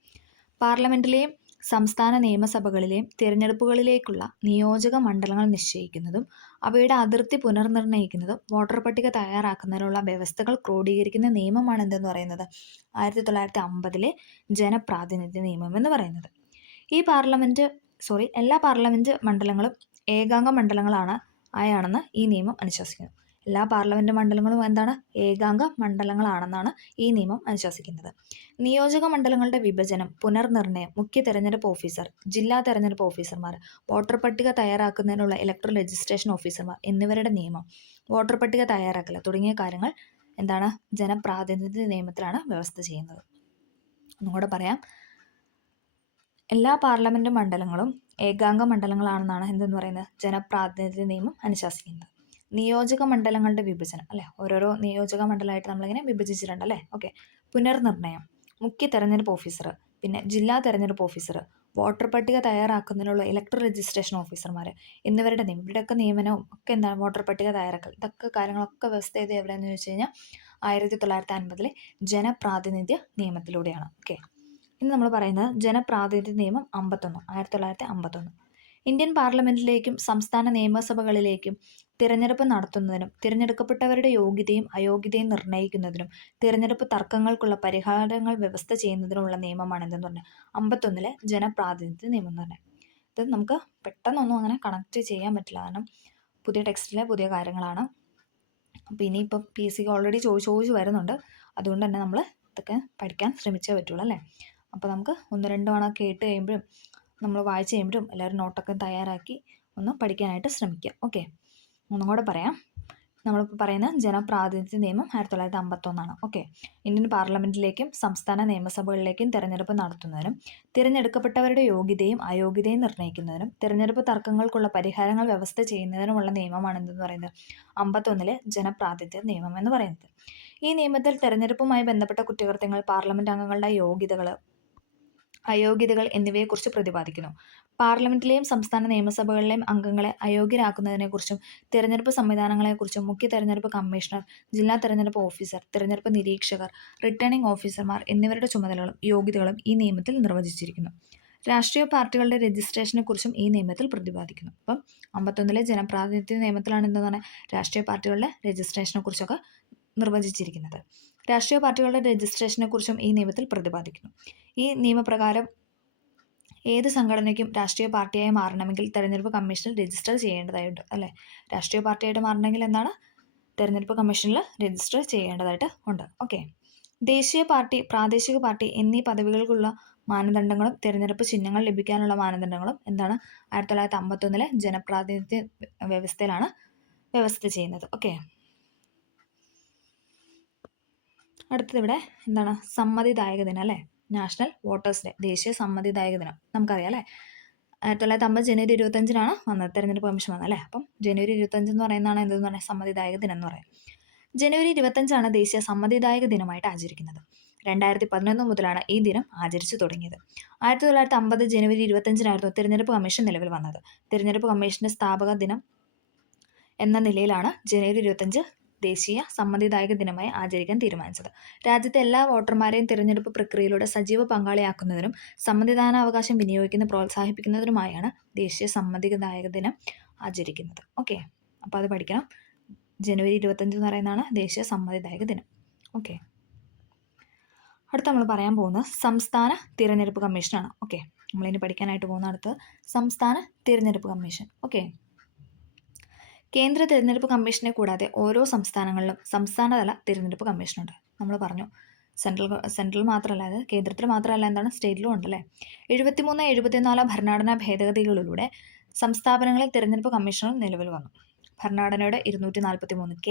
പാർലമെന്റിലെയും സംസ്ഥാന നിയമസഭകളിലെയും തിരഞ്ഞെടുപ്പുകളിലേക്കുള്ള നിയോജക മണ്ഡലങ്ങൾ നിശ്ചയിക്കുന്നതും അവയുടെ അതിർത്തി പുനർനിർണ്ണയിക്കുന്നതും വോട്ടർ പട്ടിക തയ്യാറാക്കുന്നതിനുള്ള വ്യവസ്ഥകൾ ക്രോഡീകരിക്കുന്ന നിയമമാണ് എന്തെന്ന് പറയുന്നത് 1950-ലെ ജനപ്രാതിനിധ്യ നിയമം എന്ന് പറയുന്നത്. എല്ലാ പാർലമെന്റ് മണ്ഡലങ്ങളും ഏകാംഗ മണ്ഡലങ്ങളാണെന്ന് ഈ നിയമം അനുശാസിക്കുന്നു. എല്ലാ പാർലമെന്റ് മണ്ഡലങ്ങളും എന്താണ്? ഏകാംഗ മണ്ഡലങ്ങളാണെന്നാണ് ഈ നിയമം അനുശാസിക്കുന്നത്. നിയോജക മണ്ഡലങ്ങളുടെ വിഭജനം, പുനർനിർണ്ണയം, മുഖ്യ തെരഞ്ഞെടുപ്പ് ഓഫീസർ, ജില്ലാ തെരഞ്ഞെടുപ്പ് ഓഫീസർമാർ, വോട്ടർ പട്ടിക തയ്യാറാക്കുന്നതിനുള്ള ഇലക്ട്രൽ രജിസ്ട്രേഷൻ ഓഫീസർമാർ എന്നിവരുടെ നിയമം, വോട്ടർ പട്ടിക തയ്യാറാക്കൽ തുടങ്ങിയ കാര്യങ്ങൾ എന്താണ്? ജനപ്രാതിനിധ്യ നിയമത്തിലാണ് വ്യവസ്ഥ ചെയ്യുന്നത്. ഒന്നുകൂടെ പറയാം. എല്ലാ പാർലമെന്റ് മണ്ഡലങ്ങളും ഏകാംഗ മണ്ഡലങ്ങളാണെന്നാണ് എന്തെന്ന് പറയുന്നത്? ജനപ്രാതിനിധ്യ നിയമം അനുശാസിക്കുന്നത്. നിയോജക മണ്ഡലങ്ങളുടെ വിഭജനം അല്ലേ, ഓരോരോ നിയോജക മണ്ഡലമായിട്ട് നമ്മളിങ്ങനെ വിഭജിച്ചിട്ടുണ്ട് അല്ലേ. ഓക്കെ, പുനർനിർണ്ണയം, മുഖ്യ തെരഞ്ഞെടുപ്പ് ഓഫീസർ, പിന്നെ ജില്ലാ തെരഞ്ഞെടുപ്പ് ഓഫീസർ, വോട്ടർ പട്ടിക തയ്യാറാക്കുന്നതിനുള്ള ഇലക്ട്രൽ രജിസ്ട്രേഷൻ ഓഫീസർമാർ എന്നിവരുടെ നിയമം, ഇവിടെയൊക്കെ നിയമനവും ഒക്കെ എന്താണ്? വോട്ടർ പട്ടിക തയ്യാറാക്കൽ, ഇതൊക്കെ കാര്യങ്ങളൊക്കെ വ്യവസ്ഥ ചെയ്ത് എവിടെയെന്ന് ചോദിച്ചു കഴിഞ്ഞാൽ 1950-ലെ ജനപ്രാതിനിധ്യ നിയമത്തിലൂടെയാണ്. ഓക്കെ, ഇന്ന് നമ്മൾ പറയുന്നത് ജനപ്രാതിനിധ്യ നിയമം 1951. ഇന്ത്യൻ പാർലമെന്റിലേക്കും സംസ്ഥാന നിയമസഭകളിലേക്കും തിരഞ്ഞെടുപ്പ് നടത്തുന്നതിനും തിരഞ്ഞെടുക്കപ്പെട്ടവരുടെ യോഗ്യതയും അയോഗ്യതയും നിർണ്ണയിക്കുന്നതിനും തിരഞ്ഞെടുപ്പ് തർക്കങ്ങൾക്കുള്ള പരിഹാരങ്ങൾ വ്യവസ്ഥ ചെയ്യുന്നതിനുമുള്ള നിയമമാണ് എന്തെന്ന് പറഞ്ഞാൽ 51-ലെ ജനപ്രാതിനിധ്യ നിയമം എന്ന് പറഞ്ഞാൽ. ഇത് നമുക്ക് പെട്ടെന്നൊന്നും അങ്ങനെ കണക്ട് ചെയ്യാൻ പറ്റില്ല, കാരണം പുതിയ ടെക്സ്റ്റിലെ പുതിയ കാര്യങ്ങളാണ്. അപ്പോൾ ഇനിയിപ്പം PSC ഓൾറെഡി ചോദിച്ചു വരുന്നുണ്ട്. അതുകൊണ്ട് തന്നെ നമ്മൾ ഇതൊക്കെ പഠിക്കാൻ ശ്രമിച്ചേ പറ്റുള്ളൂ അല്ലേ. അപ്പോൾ നമുക്ക് 1-2 തവണ കേട്ട് കഴിയുമ്പോഴും നമ്മൾ വായിച്ച് കഴിയുമ്പോഴും എല്ലാവരും നോട്ടൊക്കെ തയ്യാറാക്കി ഒന്ന് പഠിക്കാനായിട്ട് ശ്രമിക്കുക. ഓക്കെ, ഒന്നും കൂടെ പറയാം. നമ്മളിപ്പോൾ പറയുന്ന ജനപ്രാതിനിധ്യ നിയമം 1951 ഓക്കെ. ഇന്ത്യൻ പാർലമെന്റിലേക്കും സംസ്ഥാന നിയമസഭകളിലേക്കും തിരഞ്ഞെടുപ്പ് നടത്തുന്നതിനും തിരഞ്ഞെടുക്കപ്പെട്ടവരുടെ യോഗ്യതയും അയോഗ്യതയും നിർണ്ണയിക്കുന്നതിനും തിരഞ്ഞെടുപ്പ് തർക്കങ്ങൾക്കുള്ള പരിഹാരങ്ങൾ വ്യവസ്ഥ ചെയ്യുന്നതിനുമുള്ള നിയമമാണ് എന്തെന്ന് പറയുന്നത് 51 ജനപ്രാതിനിധ്യ നിയമം എന്ന് പറയുന്നത്. ഈ നിയമത്തിൽ തെരഞ്ഞെടുപ്പുമായി ബന്ധപ്പെട്ട കുറ്റകൃത്യങ്ങൾ, പാർലമെന്റ് അംഗങ്ങളുടെ യോഗ്യതകൾ, അയോഗ്യതകൾ എന്നിവയെക്കുറിച്ച് പ്രതിപാദിക്കുന്നു. പാർലമെന്റിലെയും സംസ്ഥാന നിയമസഭകളിലെയും അംഗങ്ങളെ അയോഗ്യരാക്കുന്നതിനെക്കുറിച്ചും തിരഞ്ഞെടുപ്പ് സംവിധാനങ്ങളെക്കുറിച്ചും മുഖ്യ തെരഞ്ഞെടുപ്പ് കമ്മീഷണർ, ജില്ലാ തെരഞ്ഞെടുപ്പ് ഓഫീസർ, തിരഞ്ഞെടുപ്പ് നിരീക്ഷകർ, റിട്ടേണിംഗ് ഓഫീസർമാർ എന്നിവരുടെ ചുമതലകളും യോഗ്യതകളും ഈ നിയമത്തിൽ നിർവചിച്ചിരിക്കുന്നു. രാഷ്ട്രീയ പാർട്ടികളുടെ രജിസ്ട്രേഷനെക്കുറിച്ചും ഈ നിയമത്തിൽ പ്രതിപാദിക്കുന്നു. അപ്പം 51 ജനപ്രാതിനിധ്യ നിയമത്തിലാണ് എന്താണ് രാഷ്ട്രീയ പാർട്ടികളുടെ രജിസ്ട്രേഷനെക്കുറിച്ചൊക്കെ നിർവചിച്ചിരിക്കുന്നത്. രാഷ്ട്രീയ പാർട്ടികളുടെ രജിസ്ട്രേഷനെക്കുറിച്ചും ഈ നിയമത്തിൽ പ്രതിപാദിക്കുന്നു. ഈ നിയമപ്രകാരം ഏത് സംഘടനയ്ക്കും രാഷ്ട്രീയ പാർട്ടിയായി മാറണമെങ്കിൽ തെരഞ്ഞെടുപ്പ് കമ്മീഷനിൽ രജിസ്റ്റർ ചെയ്യേണ്ടതായിട്ടുണ്ട് അല്ലേ. രാഷ്ട്രീയ പാർട്ടിയായിട്ട് മാറണമെങ്കിൽ എന്താണ് തെരഞ്ഞെടുപ്പ് കമ്മീഷനിൽ രജിസ്റ്റർ ചെയ്യേണ്ടതായിട്ട് ഉണ്ട്. ഓക്കെ. ദേശീയ പാർട്ടി, പ്രാദേശിക പാർട്ടി എന്നീ പദവികൾക്കുള്ള മാനദണ്ഡങ്ങളും തിരഞ്ഞെടുപ്പ് ചിഹ്നങ്ങൾ ലഭിക്കാനുള്ള മാനദണ്ഡങ്ങളും എന്താണ് 1951 ജനപ്രാതിനിധ്യ വ്യവസ്ഥയിലാണ് വ്യവസ്ഥ ചെയ്യുന്നത്. ഓക്കെ. അടുത്തത് ഇവിടെ എന്താണ് സമ്മതിദായക ദിനം അല്ലേ. നാഷണൽ വോട്ടേഴ്സ് ഡേ, ദേശീയ സമ്മതിദായക ദിനം നമുക്കറിയാം അല്ലേ. 1950 ജനുവരി 25 വന്നത് തെരഞ്ഞെടുപ്പ് കമ്മീഷൻ വന്നത് അല്ലേ. അപ്പം ജനുവരി 25 എന്ന് പറയുന്നതാണ് എന്തെന്ന് പറഞ്ഞാൽ സമ്മതിദായക ദിനം എന്ന് പറയാം. ജനുവരി 25 ദേശീയ സമ്മതിദായക ദിനമായിട്ട് ആചരിക്കുന്നത്. 2011 മുതലാണ് ഈ ദിനം ആചരിച്ചു തുടങ്ങിയത്. 1950 ജനുവരി 25 തിരഞ്ഞെടുപ്പ് കമ്മീഷൻ നിലവിൽ വന്നത്. തിരഞ്ഞെടുപ്പ് കമ്മീഷന്റെ സ്ഥാപക ദിനം എന്ന നിലയിലാണ് ജനുവരി 25 ദേശീയ സമ്മതിദായക ദിനമായി ആചരിക്കാൻ തീരുമാനിച്ചത്. രാജ്യത്തെ എല്ലാ വോട്ടർമാരെയും തിരഞ്ഞെടുപ്പ് പ്രക്രിയയിലൂടെ സജീവ പങ്കാളിയാക്കുന്നതിനും സമ്മതിദാനാവകാശം വിനിയോഗിക്കുന്ന പ്രോത്സാഹിപ്പിക്കുന്നതിനുമായാണ് ദേശീയ സമ്മതിദായക ദിനം ആചരിക്കുന്നത്. ഓക്കെ. അപ്പോൾ അത് പഠിക്കണം. ജനുവരി 25 എന്ന് പറയുന്നതാണ് ദേശീയ സമ്മതിദായക ദിനം. ഓക്കെ. അടുത്ത നമ്മൾ പറയാൻ പോകുന്നത് സംസ്ഥാന തിരഞ്ഞെടുപ്പ് കമ്മീഷനാണ്. ഓക്കെ. നമ്മളിനി പഠിക്കാനായിട്ട് പോകുന്ന അടുത്ത് സംസ്ഥാന തിരഞ്ഞെടുപ്പ് കമ്മീഷൻ. ഓക്കെ. കേന്ദ്ര തിരഞ്ഞെടുപ്പ് കമ്മീഷനെ കൂടാതെ ഓരോ സംസ്ഥാനങ്ങളിലും സംസ്ഥാനതല തിരഞ്ഞെടുപ്പ് കമ്മീഷനുണ്ട്. നമ്മൾ പറഞ്ഞു സെൻട്രൽ മാത്രമല്ല, അത് കേന്ദ്രത്തിൽ മാത്രമല്ല, എന്താണ് സ്റ്റേറ്റിലും ഉണ്ടല്ലേ. 73, 74 ഭരണഘടനാ ഭേദഗതികളിലൂടെ സംസ്ഥാപനങ്ങളിൽ തിരഞ്ഞെടുപ്പ് കമ്മീഷനുകൾ നിലവിൽ വന്നു. ഭരണഘടനയുടെ 243K,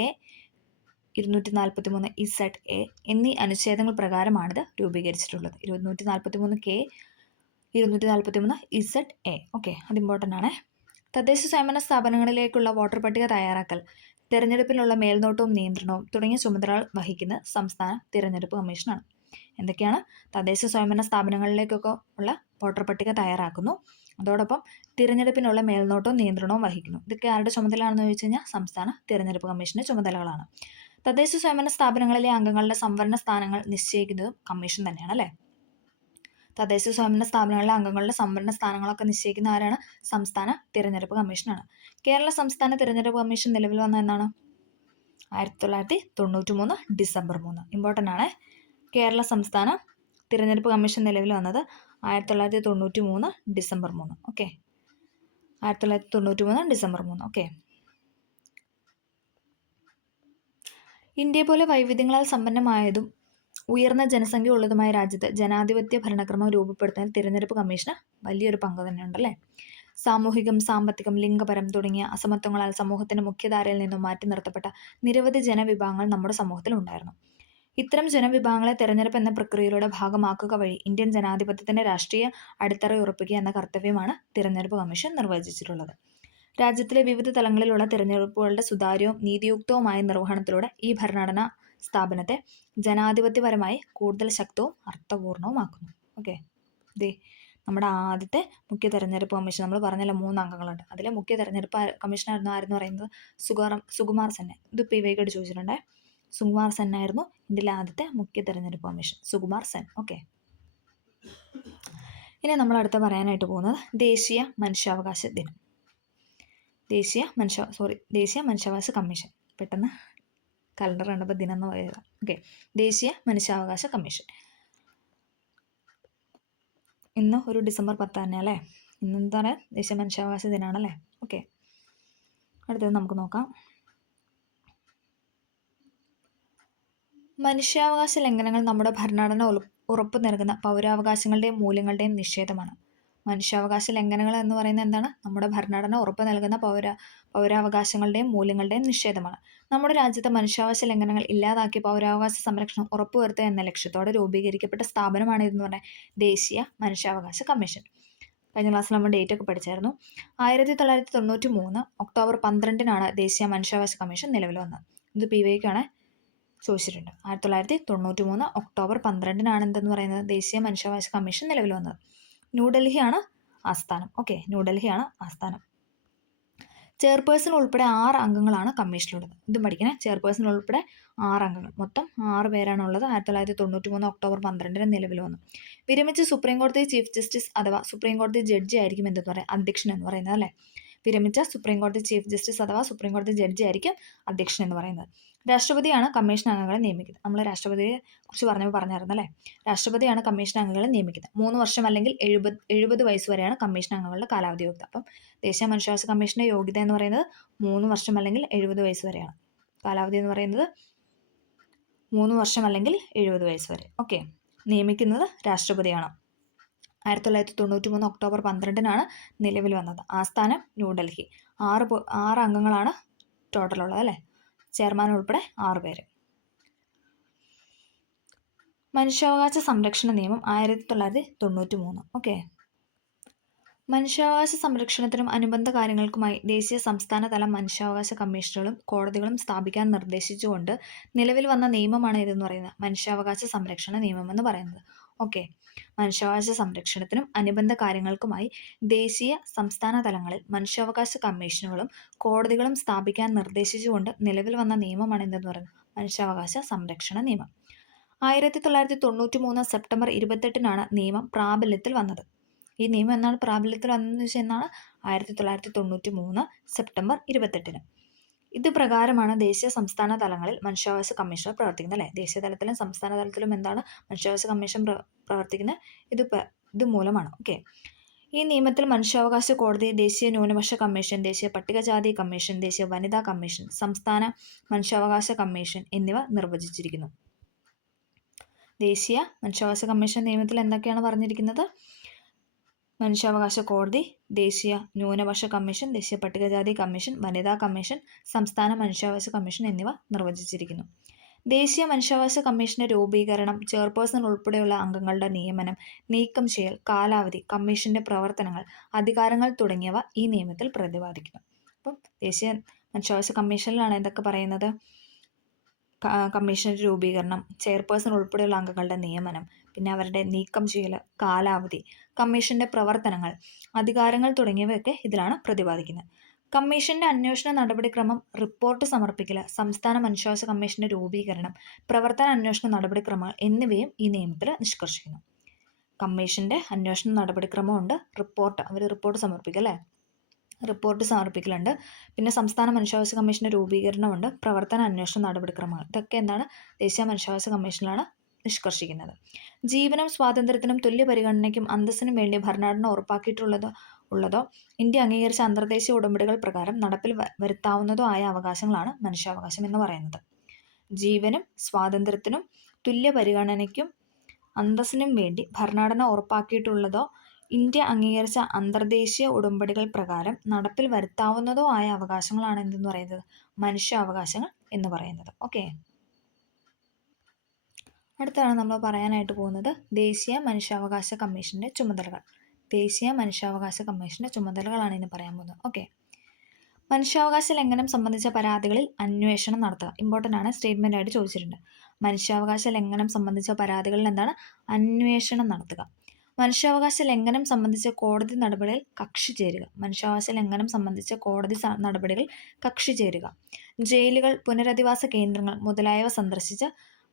243Z(A) എന്നീ അനുച്ഛേദങ്ങൾ പ്രകാരമാണിത് രൂപീകരിച്ചിട്ടുള്ളത്. 243K, 243Z(A). ഓക്കെ, അത് ഇമ്പോർട്ടൻ്റ് ആണ്. തദ്ദേശ സ്വയംഭരണ സ്ഥാപനങ്ങളിലേക്കുള്ള വോട്ടർ പട്ടിക തയ്യാറാക്കൽ, തിരഞ്ഞെടുപ്പിനുള്ള മേൽനോട്ടവും നിയന്ത്രണവും തുടങ്ങിയ ചുമതലകൾ വഹിക്കുന്ന സംസ്ഥാന തിരഞ്ഞെടുപ്പ് കമ്മീഷനാണ്. എന്തൊക്കെയാണ്? തദ്ദേശ സ്വയംഭരണ സ്ഥാപനങ്ങളിലേക്കൊക്കെ ഉള്ള വോട്ടർ പട്ടിക തയ്യാറാക്കുന്നു, അതോടൊപ്പം തിരഞ്ഞെടുപ്പിനുള്ള മേൽനോട്ടവും നിയന്ത്രണവും വഹിക്കുന്നു. ഇതൊക്കെ ആരുടെ ചുമതലയാണെന്ന് ചോദിച്ചു കഴിഞ്ഞാൽ സംസ്ഥാന തിരഞ്ഞെടുപ്പ് കമ്മീഷന്റെ ചുമതലകളാണ്. തദ്ദേശ സ്വയംഭരണ സ്ഥാപനങ്ങളിലെ അംഗങ്ങളുടെ സംവരണ സ്ഥാനങ്ങൾ നിശ്ചയിക്കുന്നതും കമ്മീഷൻ തന്നെയാണ് അല്ലേ. തദ്ദേശ സ്വയംഭരണ സ്ഥാപനങ്ങളിലെ അംഗങ്ങളുടെ സംവരണ സ്ഥാനങ്ങളൊക്കെ നിശ്ചയിക്കുന്ന ആരാണ്? സംസ്ഥാന തിരഞ്ഞെടുപ്പ് കമ്മീഷനാണ്. കേരള സംസ്ഥാന തിരഞ്ഞെടുപ്പ് കമ്മീഷൻ നിലവിൽ വന്ന എന്നാണ്? 1993 ഡിസംബർ 3. ഇമ്പോർട്ടൻ്റ് ആണ്. കേരള സംസ്ഥാന തിരഞ്ഞെടുപ്പ് കമ്മീഷൻ നിലവിൽ വന്നത് 1993 ഡിസംബർ 3. Okay, 1993 December 3. ഓക്കെ. ഇന്ത്യയെ പോലെ വൈവിധ്യങ്ങളാൽ സമ്പന്നമായതും ഉയർന്ന ജനസംഖ്യ ഉള്ളതുമായ രാജ്യത്ത് ജനാധിപത്യ ഭരണക്രമം രൂപപ്പെടുത്തുന്നതിൽ തിരഞ്ഞെടുപ്പ് കമ്മീഷന് വലിയൊരു പങ്ക് തന്നെയുണ്ടല്ലേ. സാമൂഹികം, സാമ്പത്തികം, ലിംഗപരം തുടങ്ങിയ അസമത്വങ്ങളാൽ സമൂഹത്തിന്റെ മുഖ്യധാരയിൽ നിന്നും മാറ്റി നിർത്തപ്പെട്ട നിരവധി ജനവിഭാഗങ്ങൾ നമ്മുടെ സമൂഹത്തിൽ ഉണ്ടായിരുന്നു. ഇത്തരം ജനവിഭാഗങ്ങളെ തെരഞ്ഞെടുപ്പ് എന്ന പ്രക്രിയയിലൂടെ ഭാഗമാക്കുക വഴി ഇന്ത്യൻ ജനാധിപത്യത്തിന്റെ രാഷ്ട്രീയ അടിത്തറ ഉറപ്പിക്കുക എന്ന കർത്തവ്യമാണ് തിരഞ്ഞെടുപ്പ് കമ്മീഷൻ നിർവചിച്ചിട്ടുള്ളത്. രാജ്യത്തിലെ വിവിധ തലങ്ങളിലുള്ള തിരഞ്ഞെടുപ്പുകളുടെ സുതാര്യവും നീതിയുക്തവുമായ നിർവഹണത്തിലൂടെ ഈ ഭരണഘടനാ സ്ഥാപനത്തെ ജനാധിപത്യപരമായി കൂടുതൽ ശക്തവും അർത്ഥപൂർണവുമാക്കുന്നു. ഓക്കെ, ഇതേ നമ്മുടെ ആദ്യത്തെ മുഖ്യ തെരഞ്ഞെടുപ്പ് കമ്മീഷൻ നമ്മൾ പറഞ്ഞല്ലോ 3 അംഗങ്ങളുണ്ട്. അതിലെ മുഖ്യ തെരഞ്ഞെടുപ്പ് കമ്മീഷനായിരുന്നു ആരെന്ന് പറയുന്നത് സുകുമാർ സെൻ. ഇത് PYക്ക് ചോദിച്ചിട്ടുണ്ട്. സുകുമാർ സെൻ ആയിരുന്നു ഇന്ത്യയിലെ ആദ്യത്തെ മുഖ്യ തെരഞ്ഞെടുപ്പ് കമ്മീഷൻ, സുകുമാർ സെൻ. ഓക്കെ. ഇനി നമ്മൾ അടുത്ത പറയാനായിട്ട് പോകുന്നത് ദേശീയ മനുഷ്യാവകാശ ദിനം. ദേശീയ മനുഷ്യാവകാശ കമ്മീഷൻ. പെട്ടെന്ന് കലണ്ടർ കണ്ടപ്പോൾ ദിനം എന്ന് പറയുക. ഓക്കെ, ദേശീയ മനുഷ്യാവകാശ കമ്മീഷൻ. ഇന്ന് ഒരു ഡിസംബർ 10 തന്നെ അല്ലേ. ഇന്നെന്താ പറയുക? ദേശീയ മനുഷ്യാവകാശ ദിനമാണല്ലേ. ഓക്കെ, അടുത്തത് നമുക്ക് നോക്കാം. മനുഷ്യാവകാശ ലംഘനങ്ങൾ നമ്മുടെ ഭരണഘടന ഉറപ്പു നൽകുന്ന പൗരാവകാശങ്ങളുടെയും മൂല്യങ്ങളുടെയും നിഷേധമാണ്. മനുഷ്യാവകാശ ലംഘനങ്ങൾ എന്ന് പറയുന്നത് എന്താണ്? നമ്മുടെ ഭരണഘടന ഉറപ്പ് നൽകുന്ന പൗരാവകാശങ്ങളുടെയും മൂല്യങ്ങളുടെയും നിഷേധമാണ്. നമ്മുടെ രാജ്യത്ത് മനുഷ്യാവകാശ ലംഘനങ്ങൾ ഇല്ലാതാക്കി പൗരാവകാശ സംരക്ഷണം ഉറപ്പുവരുത്തുക എന്ന ലക്ഷ്യത്തോടെ രൂപീകരിക്കപ്പെട്ട സ്ഥാപനമാണ് ഇതെന്ന് പറഞ്ഞാൽ ദേശീയ മനുഷ്യാവകാശ കമ്മീഷൻ. കഴിഞ്ഞ ക്ലാസ്സിൽ നമ്മൾ ഡേറ്റ് ഒക്കെ പഠിച്ചായിരുന്നു. 1993 ഒക്ടോബർ 12 ദേശീയ മനുഷ്യാവകാശ കമ്മീഷൻ നിലവിൽ വന്നത്. ഇത് PYക്കാണ് ചോദിച്ചിട്ടുണ്ട്. 1993 ഒക്ടോബർ 12 എന്തെന്ന് പറയുന്നത് ദേശീയ മനുഷ്യാവകാശ കമ്മീഷൻ നിലവിൽ വന്നത്. ന്യൂഡൽഹിയാണ് ആസ്ഥാനം. ന്യൂഡൽഹിയാണ് ആസ്ഥാനം. ചെയർപേഴ്സൺ ഉൾപ്പെടെ 6 അംഗങ്ങളാണ് കമ്മീഷനിലുള്ളത്. ഇതും പഠിക്കണേ. ചെയർപേഴ്സൺ ഉൾപ്പെടെ 6 അംഗങ്ങൾ, മൊത്തം 6 പേരാണുള്ളത്. 1993 ഒക്ടോബർ 12 നിലവിൽ വന്നു. വിരമിച്ച സുപ്രീം കോടതി ചീഫ് ജസ്റ്റിസ് അഥവാ സുപ്രീം കോടതി ജഡ്ജി ആയിരിക്കും എന്തെന്ന് പറയാം അധ്യക്ഷൻ എന്ന് പറയുന്നത് അല്ലേ. വിരമിച്ച സുപ്രീം കോടതി ചീഫ് ജസ്റ്റിസ് അഥവാ സുപ്രീം കോടതി ജഡ്ജി ആയിരിക്കും അധ്യക്ഷൻ എന്ന് പറയുന്നത്. രാഷ്ട്രപതിയാണ് കമ്മീഷൻ അംഗങ്ങളെ നിയമിക്കുന്നത്. നമ്മൾ രാഷ്ട്രപതിയെ കുറിച്ച് പറഞ്ഞായിരുന്നു അല്ലേ. രാഷ്ട്രപതിയാണ് കമ്മീഷൻ അംഗങ്ങളെ നിയമിക്കുന്നത്. 3 വർഷം അല്ലെങ്കിൽ 70 വയസ്സ് വരെയാണ് കമ്മീഷൻ അംഗങ്ങളുടെ കാലാവധി യോഗ്യത. അപ്പം ദേശീയ മനുഷ്യാവകാശ കമ്മീഷന്റെ യോഗ്യത എന്ന് പറയുന്നത് 3 വർഷം അല്ലെങ്കിൽ 70 വയസ്സ് വരെയാണ്. കാലാവധി എന്ന് പറയുന്നത് 3 വർഷം അല്ലെങ്കിൽ 70 വയസ്സ് വരെ. നിയമിക്കുന്നത് രാഷ്ട്രപതിയാണ്. 1993 ഒക്ടോബർ 12 നിലവിൽ വന്നത്. ആസ്ഥാനം ന്യൂഡൽഹി. 6 അംഗങ്ങളാണ് ടോട്ടൽ ഉള്ളത് അല്ലേ. ചെയർമാൻ ഉൾപ്പെടെ 6 പേര്. മനുഷ്യാവകാശ സംരക്ഷണ നിയമം 1993. മനുഷ്യാവകാശ സംരക്ഷണത്തിനും അനുബന്ധ കാര്യങ്ങൾക്കുമായി ദേശീയ സംസ്ഥാന തല മനുഷ്യാവകാശ കമ്മീഷനുകളും കോടതികളും സ്ഥാപിക്കാൻ നിർദ്ദേശിച്ചുകൊണ്ട് നിലവിൽ വന്ന നിയമമാണ് ഇതെന്ന് പറയുന്നത് മനുഷ്യാവകാശ സംരക്ഷണ നിയമം എന്ന് പറയുന്നത്. മനുഷ്യാവകാശ സംരക്ഷണത്തിനും അനുബന്ധ കാര്യങ്ങൾക്കുമായി ദേശീയ സംസ്ഥാന തലങ്ങളിൽ മനുഷ്യാവകാശ കമ്മീഷനുകളും കോടതികളും സ്ഥാപിക്കാൻ നിർദ്ദേശിച്ചുകൊണ്ട് നിലവിൽ വന്ന നിയമമാണ് എന്തെന്ന് പറയുന്നത് മനുഷ്യാവകാശ സംരക്ഷണ നിയമം. 1993 സെപ്റ്റംബർ 28 നിയമം പ്രാബല്യത്തിൽ വന്നത്. ഈ നിയമം എന്നാണ് പ്രാബല്യത്തിൽ വന്നതെന്ന് വെച്ചാൽ എന്നാണ് 1993 സെപ്റ്റംബർ 28. ഇത് പ്രകാരമാണ് ദേശീയ സംസ്ഥാന തലങ്ങളിൽ മനുഷ്യാവകാശ കമ്മീഷൻ പ്രവർത്തിക്കുന്നത് അല്ലേ. ദേശീയ തലത്തിലും സംസ്ഥാന തലത്തിലും എന്താണ് മനുഷ്യാവകാശ കമ്മീഷൻ പ്രവർത്തിക്കുന്നത്? ഇത് മൂലമാണ്. ഈ നിയമത്തിൽ മനുഷ്യാവകാശ കോടതി, ദേശീയ ന്യൂനപക്ഷ കമ്മീഷൻ, ദേശീയ പട്ടികജാതി കമ്മീഷൻ, ദേശീയ വനിതാ കമ്മീഷൻ, സംസ്ഥാന മനുഷ്യാവകാശ കമ്മീഷൻ എന്നിവ നിർവചിച്ചിരിക്കുന്നു. ദേശീയ മനുഷ്യാവകാശ കമ്മീഷൻ നിയമത്തിൽ എന്തൊക്കെയാണ് പറഞ്ഞിരിക്കുന്നത്? മനുഷ്യാവകാശ കോടതി, ദേശീയ ന്യൂനപക്ഷ കമ്മീഷൻ, ദേശീയ പട്ടികജാതി കമ്മീഷൻ, വനിതാ കമ്മീഷൻ, സംസ്ഥാന മനുഷ്യാവകാശ കമ്മീഷൻ എന്നിവ നിർവചിച്ചിരിക്കുന്നു. ദേശീയ മനുഷ്യാവകാശ കമ്മീഷന്റെ രൂപീകരണം, ചെയർപേഴ്സൺ ഉൾപ്പെടെയുള്ള അംഗങ്ങളുടെ നിയമനം, നീക്കം ചെയ്യൽ, കാലാവധി, കമ്മീഷന്റെ പ്രവർത്തനങ്ങൾ, അധികാരങ്ങൾ തുടങ്ങിയവ ഈ നിയമത്തിൽ പ്രതിപാദിക്കുന്നു. അപ്പം ദേശീയ മനുഷ്യാവകാശ കമ്മീഷനിലാണ് എന്തൊക്കെ പറയുന്നത്? കമ്മീഷന്റെ രൂപീകരണം, ചെയർപേഴ്സൺ ഉൾപ്പെടെയുള്ള അംഗങ്ങളുടെ നിയമനം, പിന്നെ അവരുടെ നീക്കം ചെയ്യൽ, കാലാവധി, കമ്മീഷന്റെ പ്രവർത്തനങ്ങൾ, അധികാരങ്ങൾ തുടങ്ങിയവയൊക്കെ ഇതിലാണ് പ്രതിപാദിക്കുന്നത്. കമ്മീഷന്റെ അന്വേഷണ നടപടിക്രമം, റിപ്പോർട്ട് സമർപ്പിക്കൽ, സംസ്ഥാന മനുഷ്യാവകാശ കമ്മീഷന്റെ രൂപീകരണം, പ്രവർത്തന അന്വേഷണ നടപടിക്രമങ്ങൾ എന്നിവയും ഈ നിയമത്തിൽ നിഷ്കർഷിക്കുന്നു. കമ്മീഷന്റെ അന്വേഷണ നടപടിക്രമമുണ്ട്, റിപ്പോർട്ട് സമർപ്പിക്കൽ റിപ്പോർട്ട് സമർപ്പിക്കലുണ്ട്, പിന്നെ സംസ്ഥാന മനുഷ്യാവകാശ കമ്മീഷന്റെ രൂപീകരണമുണ്ട്, പ്രവർത്തന അന്വേഷണ നടപടിക്രമങ്ങൾ. ഇതൊക്കെ എന്താണ് ദേശീയ മനുഷ്യാവകാശ കമ്മീഷനിലാണ് നിഷ്കർഷിക്കുന്നത്. ജീവനും സ്വാതന്ത്ര്യത്തിനും തുല്യ പരിഗണനയ്ക്കും അന്തസ്സിനും വേണ്ടി ഭരണഘടന ഉള്ളതോ ഇന്ത്യ അംഗീകരിച്ച അന്തർദേശീയ ഉടമ്പടികൾ പ്രകാരം നടപ്പിൽ വരുത്താവുന്നതോ ആയ അവകാശങ്ങളാണ് മനുഷ്യാവകാശം എന്ന് പറയുന്നത്. ജീവനും സ്വാതന്ത്ര്യത്തിനും തുല്യ പരിഗണനയ്ക്കും അന്തസ്സിനും വേണ്ടി ഭരണഘടന ഉറപ്പാക്കിയിട്ടുള്ളതോ ഇന്ത്യ അംഗീകരിച്ച അന്തർദേശീയ ഉടമ്പടികൾ പ്രകാരം നടപ്പിൽ വരുത്താവുന്നതോ ആയ അവകാശങ്ങളാണ് എന്തെന്ന് പറയുന്നത് മനുഷ്യാവകാശങ്ങൾ എന്ന് പറയുന്നത്. അടുത്താണ് നമ്മൾ പറയാനായിട്ട് പോകുന്നത് ദേശീയ മനുഷ്യാവകാശ കമ്മീഷന്റെ ചുമതലകൾ. ദേശീയ മനുഷ്യാവകാശ കമ്മീഷന്റെ ചുമതലകളാണ് ഇനി പറയാൻ പോകുന്നത്. മനുഷ്യാവകാശ ലംഘനം സംബന്ധിച്ച പരാതികളിൽ അന്വേഷണം നടത്തുക. ഇമ്പോർട്ടൻ്റ് ആണ്, സ്റ്റേറ്റ്മെൻ്റ് ആയിട്ട് ചോദിച്ചിട്ടുണ്ട്. മനുഷ്യാവകാശ ലംഘനം സംബന്ധിച്ച പരാതികളിൽ എന്താണ് അന്വേഷണം നടത്തുക. മനുഷ്യാവകാശ ലംഘനം സംബന്ധിച്ച കോടതി നടപടികളിൽ കക്ഷി ചേരുക. മനുഷ്യാവകാശ ലംഘനം സംബന്ധിച്ച കോടതി നടപടികളിൽ കക്ഷി ചേരുക. ജയിലുകൾ, പുനരധിവാസ കേന്ദ്രങ്ങൾ മുതലായവ സന്ദർശിച്ച്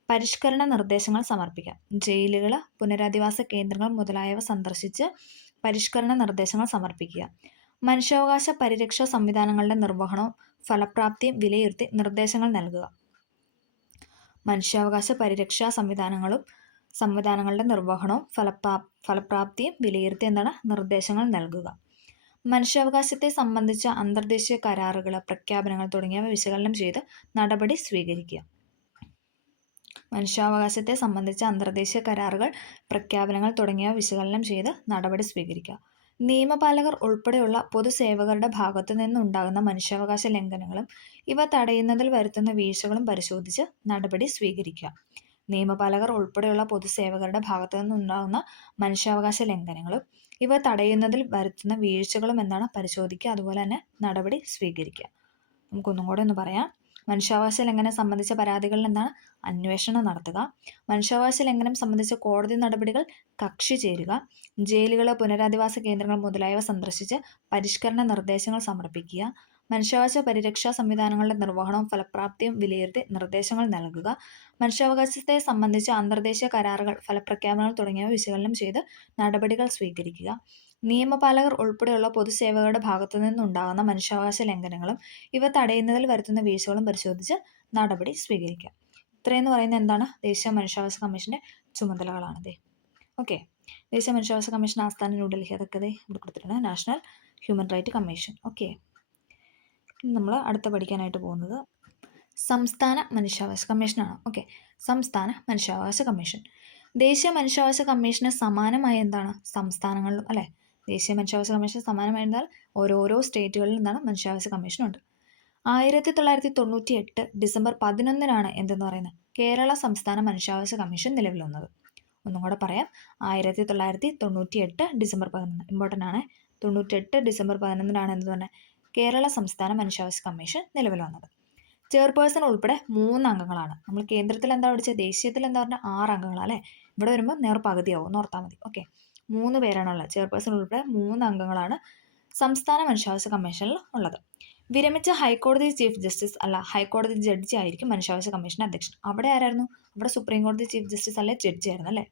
പരിഷ്കരണ നിർദ്ദേശങ്ങൾ സമർപ്പിക്കാം. ജയിലുകൾ, പുനരധിവാസ കേന്ദ്രങ്ങൾ മുതലായവ സന്ദർശിച്ച് പരിഷ്കരണ നിർദ്ദേശങ്ങൾ സമർപ്പിക്കുക. മനുഷ്യാവകാശ പരിരക്ഷാ സംവിധാനങ്ങളുടെ നിർവഹണവും ഫലപ്രാപ്തിയും വിലയിരുത്തി നിർദ്ദേശങ്ങൾ നൽകുക. മനുഷ്യാവകാശ പരിരക്ഷാ സംവിധാനങ്ങളുടെ നിർവഹണവും ഫലപ്രാപ്തിയും വിലയിരുത്തി നിർദ്ദേശങ്ങൾ നൽകുക. മനുഷ്യാവകാശത്തെ സംബന്ധിച്ച അന്തർദേശീയ കരാറുകൾ, പ്രഖ്യാപനങ്ങൾ തുടങ്ങിയവ വിശകലനം ചെയ്ത് നടപടി സ്വീകരിക്കുക. മനുഷ്യാവകാശത്തെ സംബന്ധിച്ച അന്തർദേശീയ കരാറുകൾ, പ്രഖ്യാപനങ്ങൾ തുടങ്ങിയവ വിശകലനം ചെയ്ത് നടപടി സ്വീകരിക്കുക. നിയമപാലകർ ഉൾപ്പെടെയുള്ള പൊതുസേവകരുടെ ഭാഗത്തു നിന്നുണ്ടാകുന്ന മനുഷ്യാവകാശ ലംഘനങ്ങളും ഇവ തടയുന്നതിൽ വരുത്തുന്ന വീഴ്ചകളും പരിശോധിച്ച് നടപടി സ്വീകരിക്കുക. നിയമപാലകർ ഉൾപ്പെടെയുള്ള പൊതുസേവകരുടെ ഭാഗത്തു നിന്നുണ്ടാകുന്ന മനുഷ്യാവകാശ ലംഘനങ്ങളും ഇവ തടയുന്നതിൽ വരുത്തുന്ന വീഴ്ചകളും എന്താണ് പരിശോധിക്കുക, അതുപോലെ തന്നെ നടപടി സ്വീകരിക്കുക. നമുക്കൊന്നും കൂടെ ഒന്ന് പറയാം. മനുഷ്യാവകാശ ലംഘനം സംബന്ധിച്ച പരാതികളിൽ എന്താണ് അന്വേഷണം നടത്തുക, മനുഷ്യാവകാശ ലംഘനം സംബന്ധിച്ച കോടതി നടപടികൾ കക്ഷി ചേരുക, ജയിലുകൾ, പുനരധിവാസ കേന്ദ്രങ്ങൾ മുതലായവ സന്ദർശിച്ച് പരിഷ്കരണ നിർദ്ദേശങ്ങൾ സമർപ്പിക്കുക, മനുഷ്യാവകാശ പരിരക്ഷാ സംവിധാനങ്ങളുടെ നിർവഹണവും ഫലപ്രാപ്തിയും വിലയിരുത്തി നിർദ്ദേശങ്ങൾ നൽകുക, മനുഷ്യാവകാശത്തെ സംബന്ധിച്ച അന്തർദേശീയ കരാറുകൾ, ഫലപ്രഖ്യാപനങ്ങൾ തുടങ്ങിയവ വിശകലനം ചെയ്ത് നടപടികൾ സ്വീകരിക്കുക. നിയമപാലകർ ഉൾപ്പെടെയുള്ള പൊതുസേവകരുടെ ഭാഗത്തു നിന്നുണ്ടാകുന്ന മനുഷ്യാവകാശ ലംഘനങ്ങളും ഇവ തടയുന്നതിൽ വരുത്തുന്ന വീഴ്ചകളും പരിശോധിച്ച് നടപടി സ്വീകരിക്കുക. ഇത്രയെന്ന് പറയുന്നത് എന്താണ്? ദേശീയ മനുഷ്യാവകാശ കമ്മീഷന്റെ ചുമതലകളാണത്. ഓക്കെ. ദേശീയ മനുഷ്യാവകാശ കമ്മീഷൻ ആസ്ഥാനം ന്യൂഡൽഹി, അതൊക്കെ ഇവിടെ കൊടുത്തിട്ടുണ്ട്. National human right commission. Okay. നമ്മൾ അടുത്ത പഠിക്കാനായിട്ട് പോകുന്നത് സംസ്ഥാന മനുഷ്യാവകാശ കമ്മീഷനാണ്. ഓക്കെ. സംസ്ഥാന മനുഷ്യാവകാശ കമ്മീഷൻ. ദേശീയ മനുഷ്യാവകാശ കമ്മീഷന് സമാനമായ എന്താണ് സംസ്ഥാനങ്ങളിലും അല്ലേ? ദേശീയ മനുഷ്യാവകാശ കമ്മീഷൻ സമാനമായ എന്നാൽ ഓരോരോ സ്റ്റേറ്റുകളിൽ എന്താണ് മനുഷ്യാവകാശ കമ്മീഷനുണ്ട്. 1998 ഡിസംബർ 11 എന്തെന്ന് പറയുന്നത് കേരള സംസ്ഥാന മനുഷ്യാവകാശ കമ്മീഷൻ നിലവിൽ വന്നത്. ഒന്നും കൂടെ പറയാം. 1998 ഡിസംബർ 11, ഇമ്പോർട്ടൻ്റ് ആണ്. 98 ഡിസംബർ 11 എന്ത് പറഞ്ഞാൽ കേരള സംസ്ഥാന മനുഷ്യാവകാശ കമ്മീഷൻ നിലവിൽ വന്നത്. ചെയർപേഴ്സൺ ഉൾപ്പെടെ 3 അംഗങ്ങളാണ്. നമ്മൾ കേന്ദ്രത്തിൽ എന്താ പഠിച്ചത്? ദേശീയത്തിൽ എന്താ പറഞ്ഞാൽ 6 അംഗങ്ങളാണ് അല്ലേ? ഇവിടെ വരുമ്പോൾ നേർപകുതിയാവും എന്ന് ഓർത്താൽ മതി. ഓക്കെ. 3 പേരാണുള്ളത്. ചെയർപേഴ്സൺ ഉൾപ്പെടെ 3 അംഗങ്ങളാണ് സംസ്ഥാന മനുഷ്യാവകാശ കമ്മീഷനിൽ ഉള്ളത്. വിരമിച്ച ഹൈക്കോടതി ചീഫ് ജസ്റ്റിസ് അല്ല ഹൈക്കോടതി ജഡ്ജി ആയിരിക്കും മനുഷ്യാവകാശ കമ്മീഷൻ അധ്യക്ഷൻ. അവിടെ ആരായിരുന്നു? അവിടെ സുപ്രീം കോടതി ചീഫ് ജസ്റ്റിസ് അല്ലെ ജഡ്ജി ആയിരുന്നു അല്ലേ?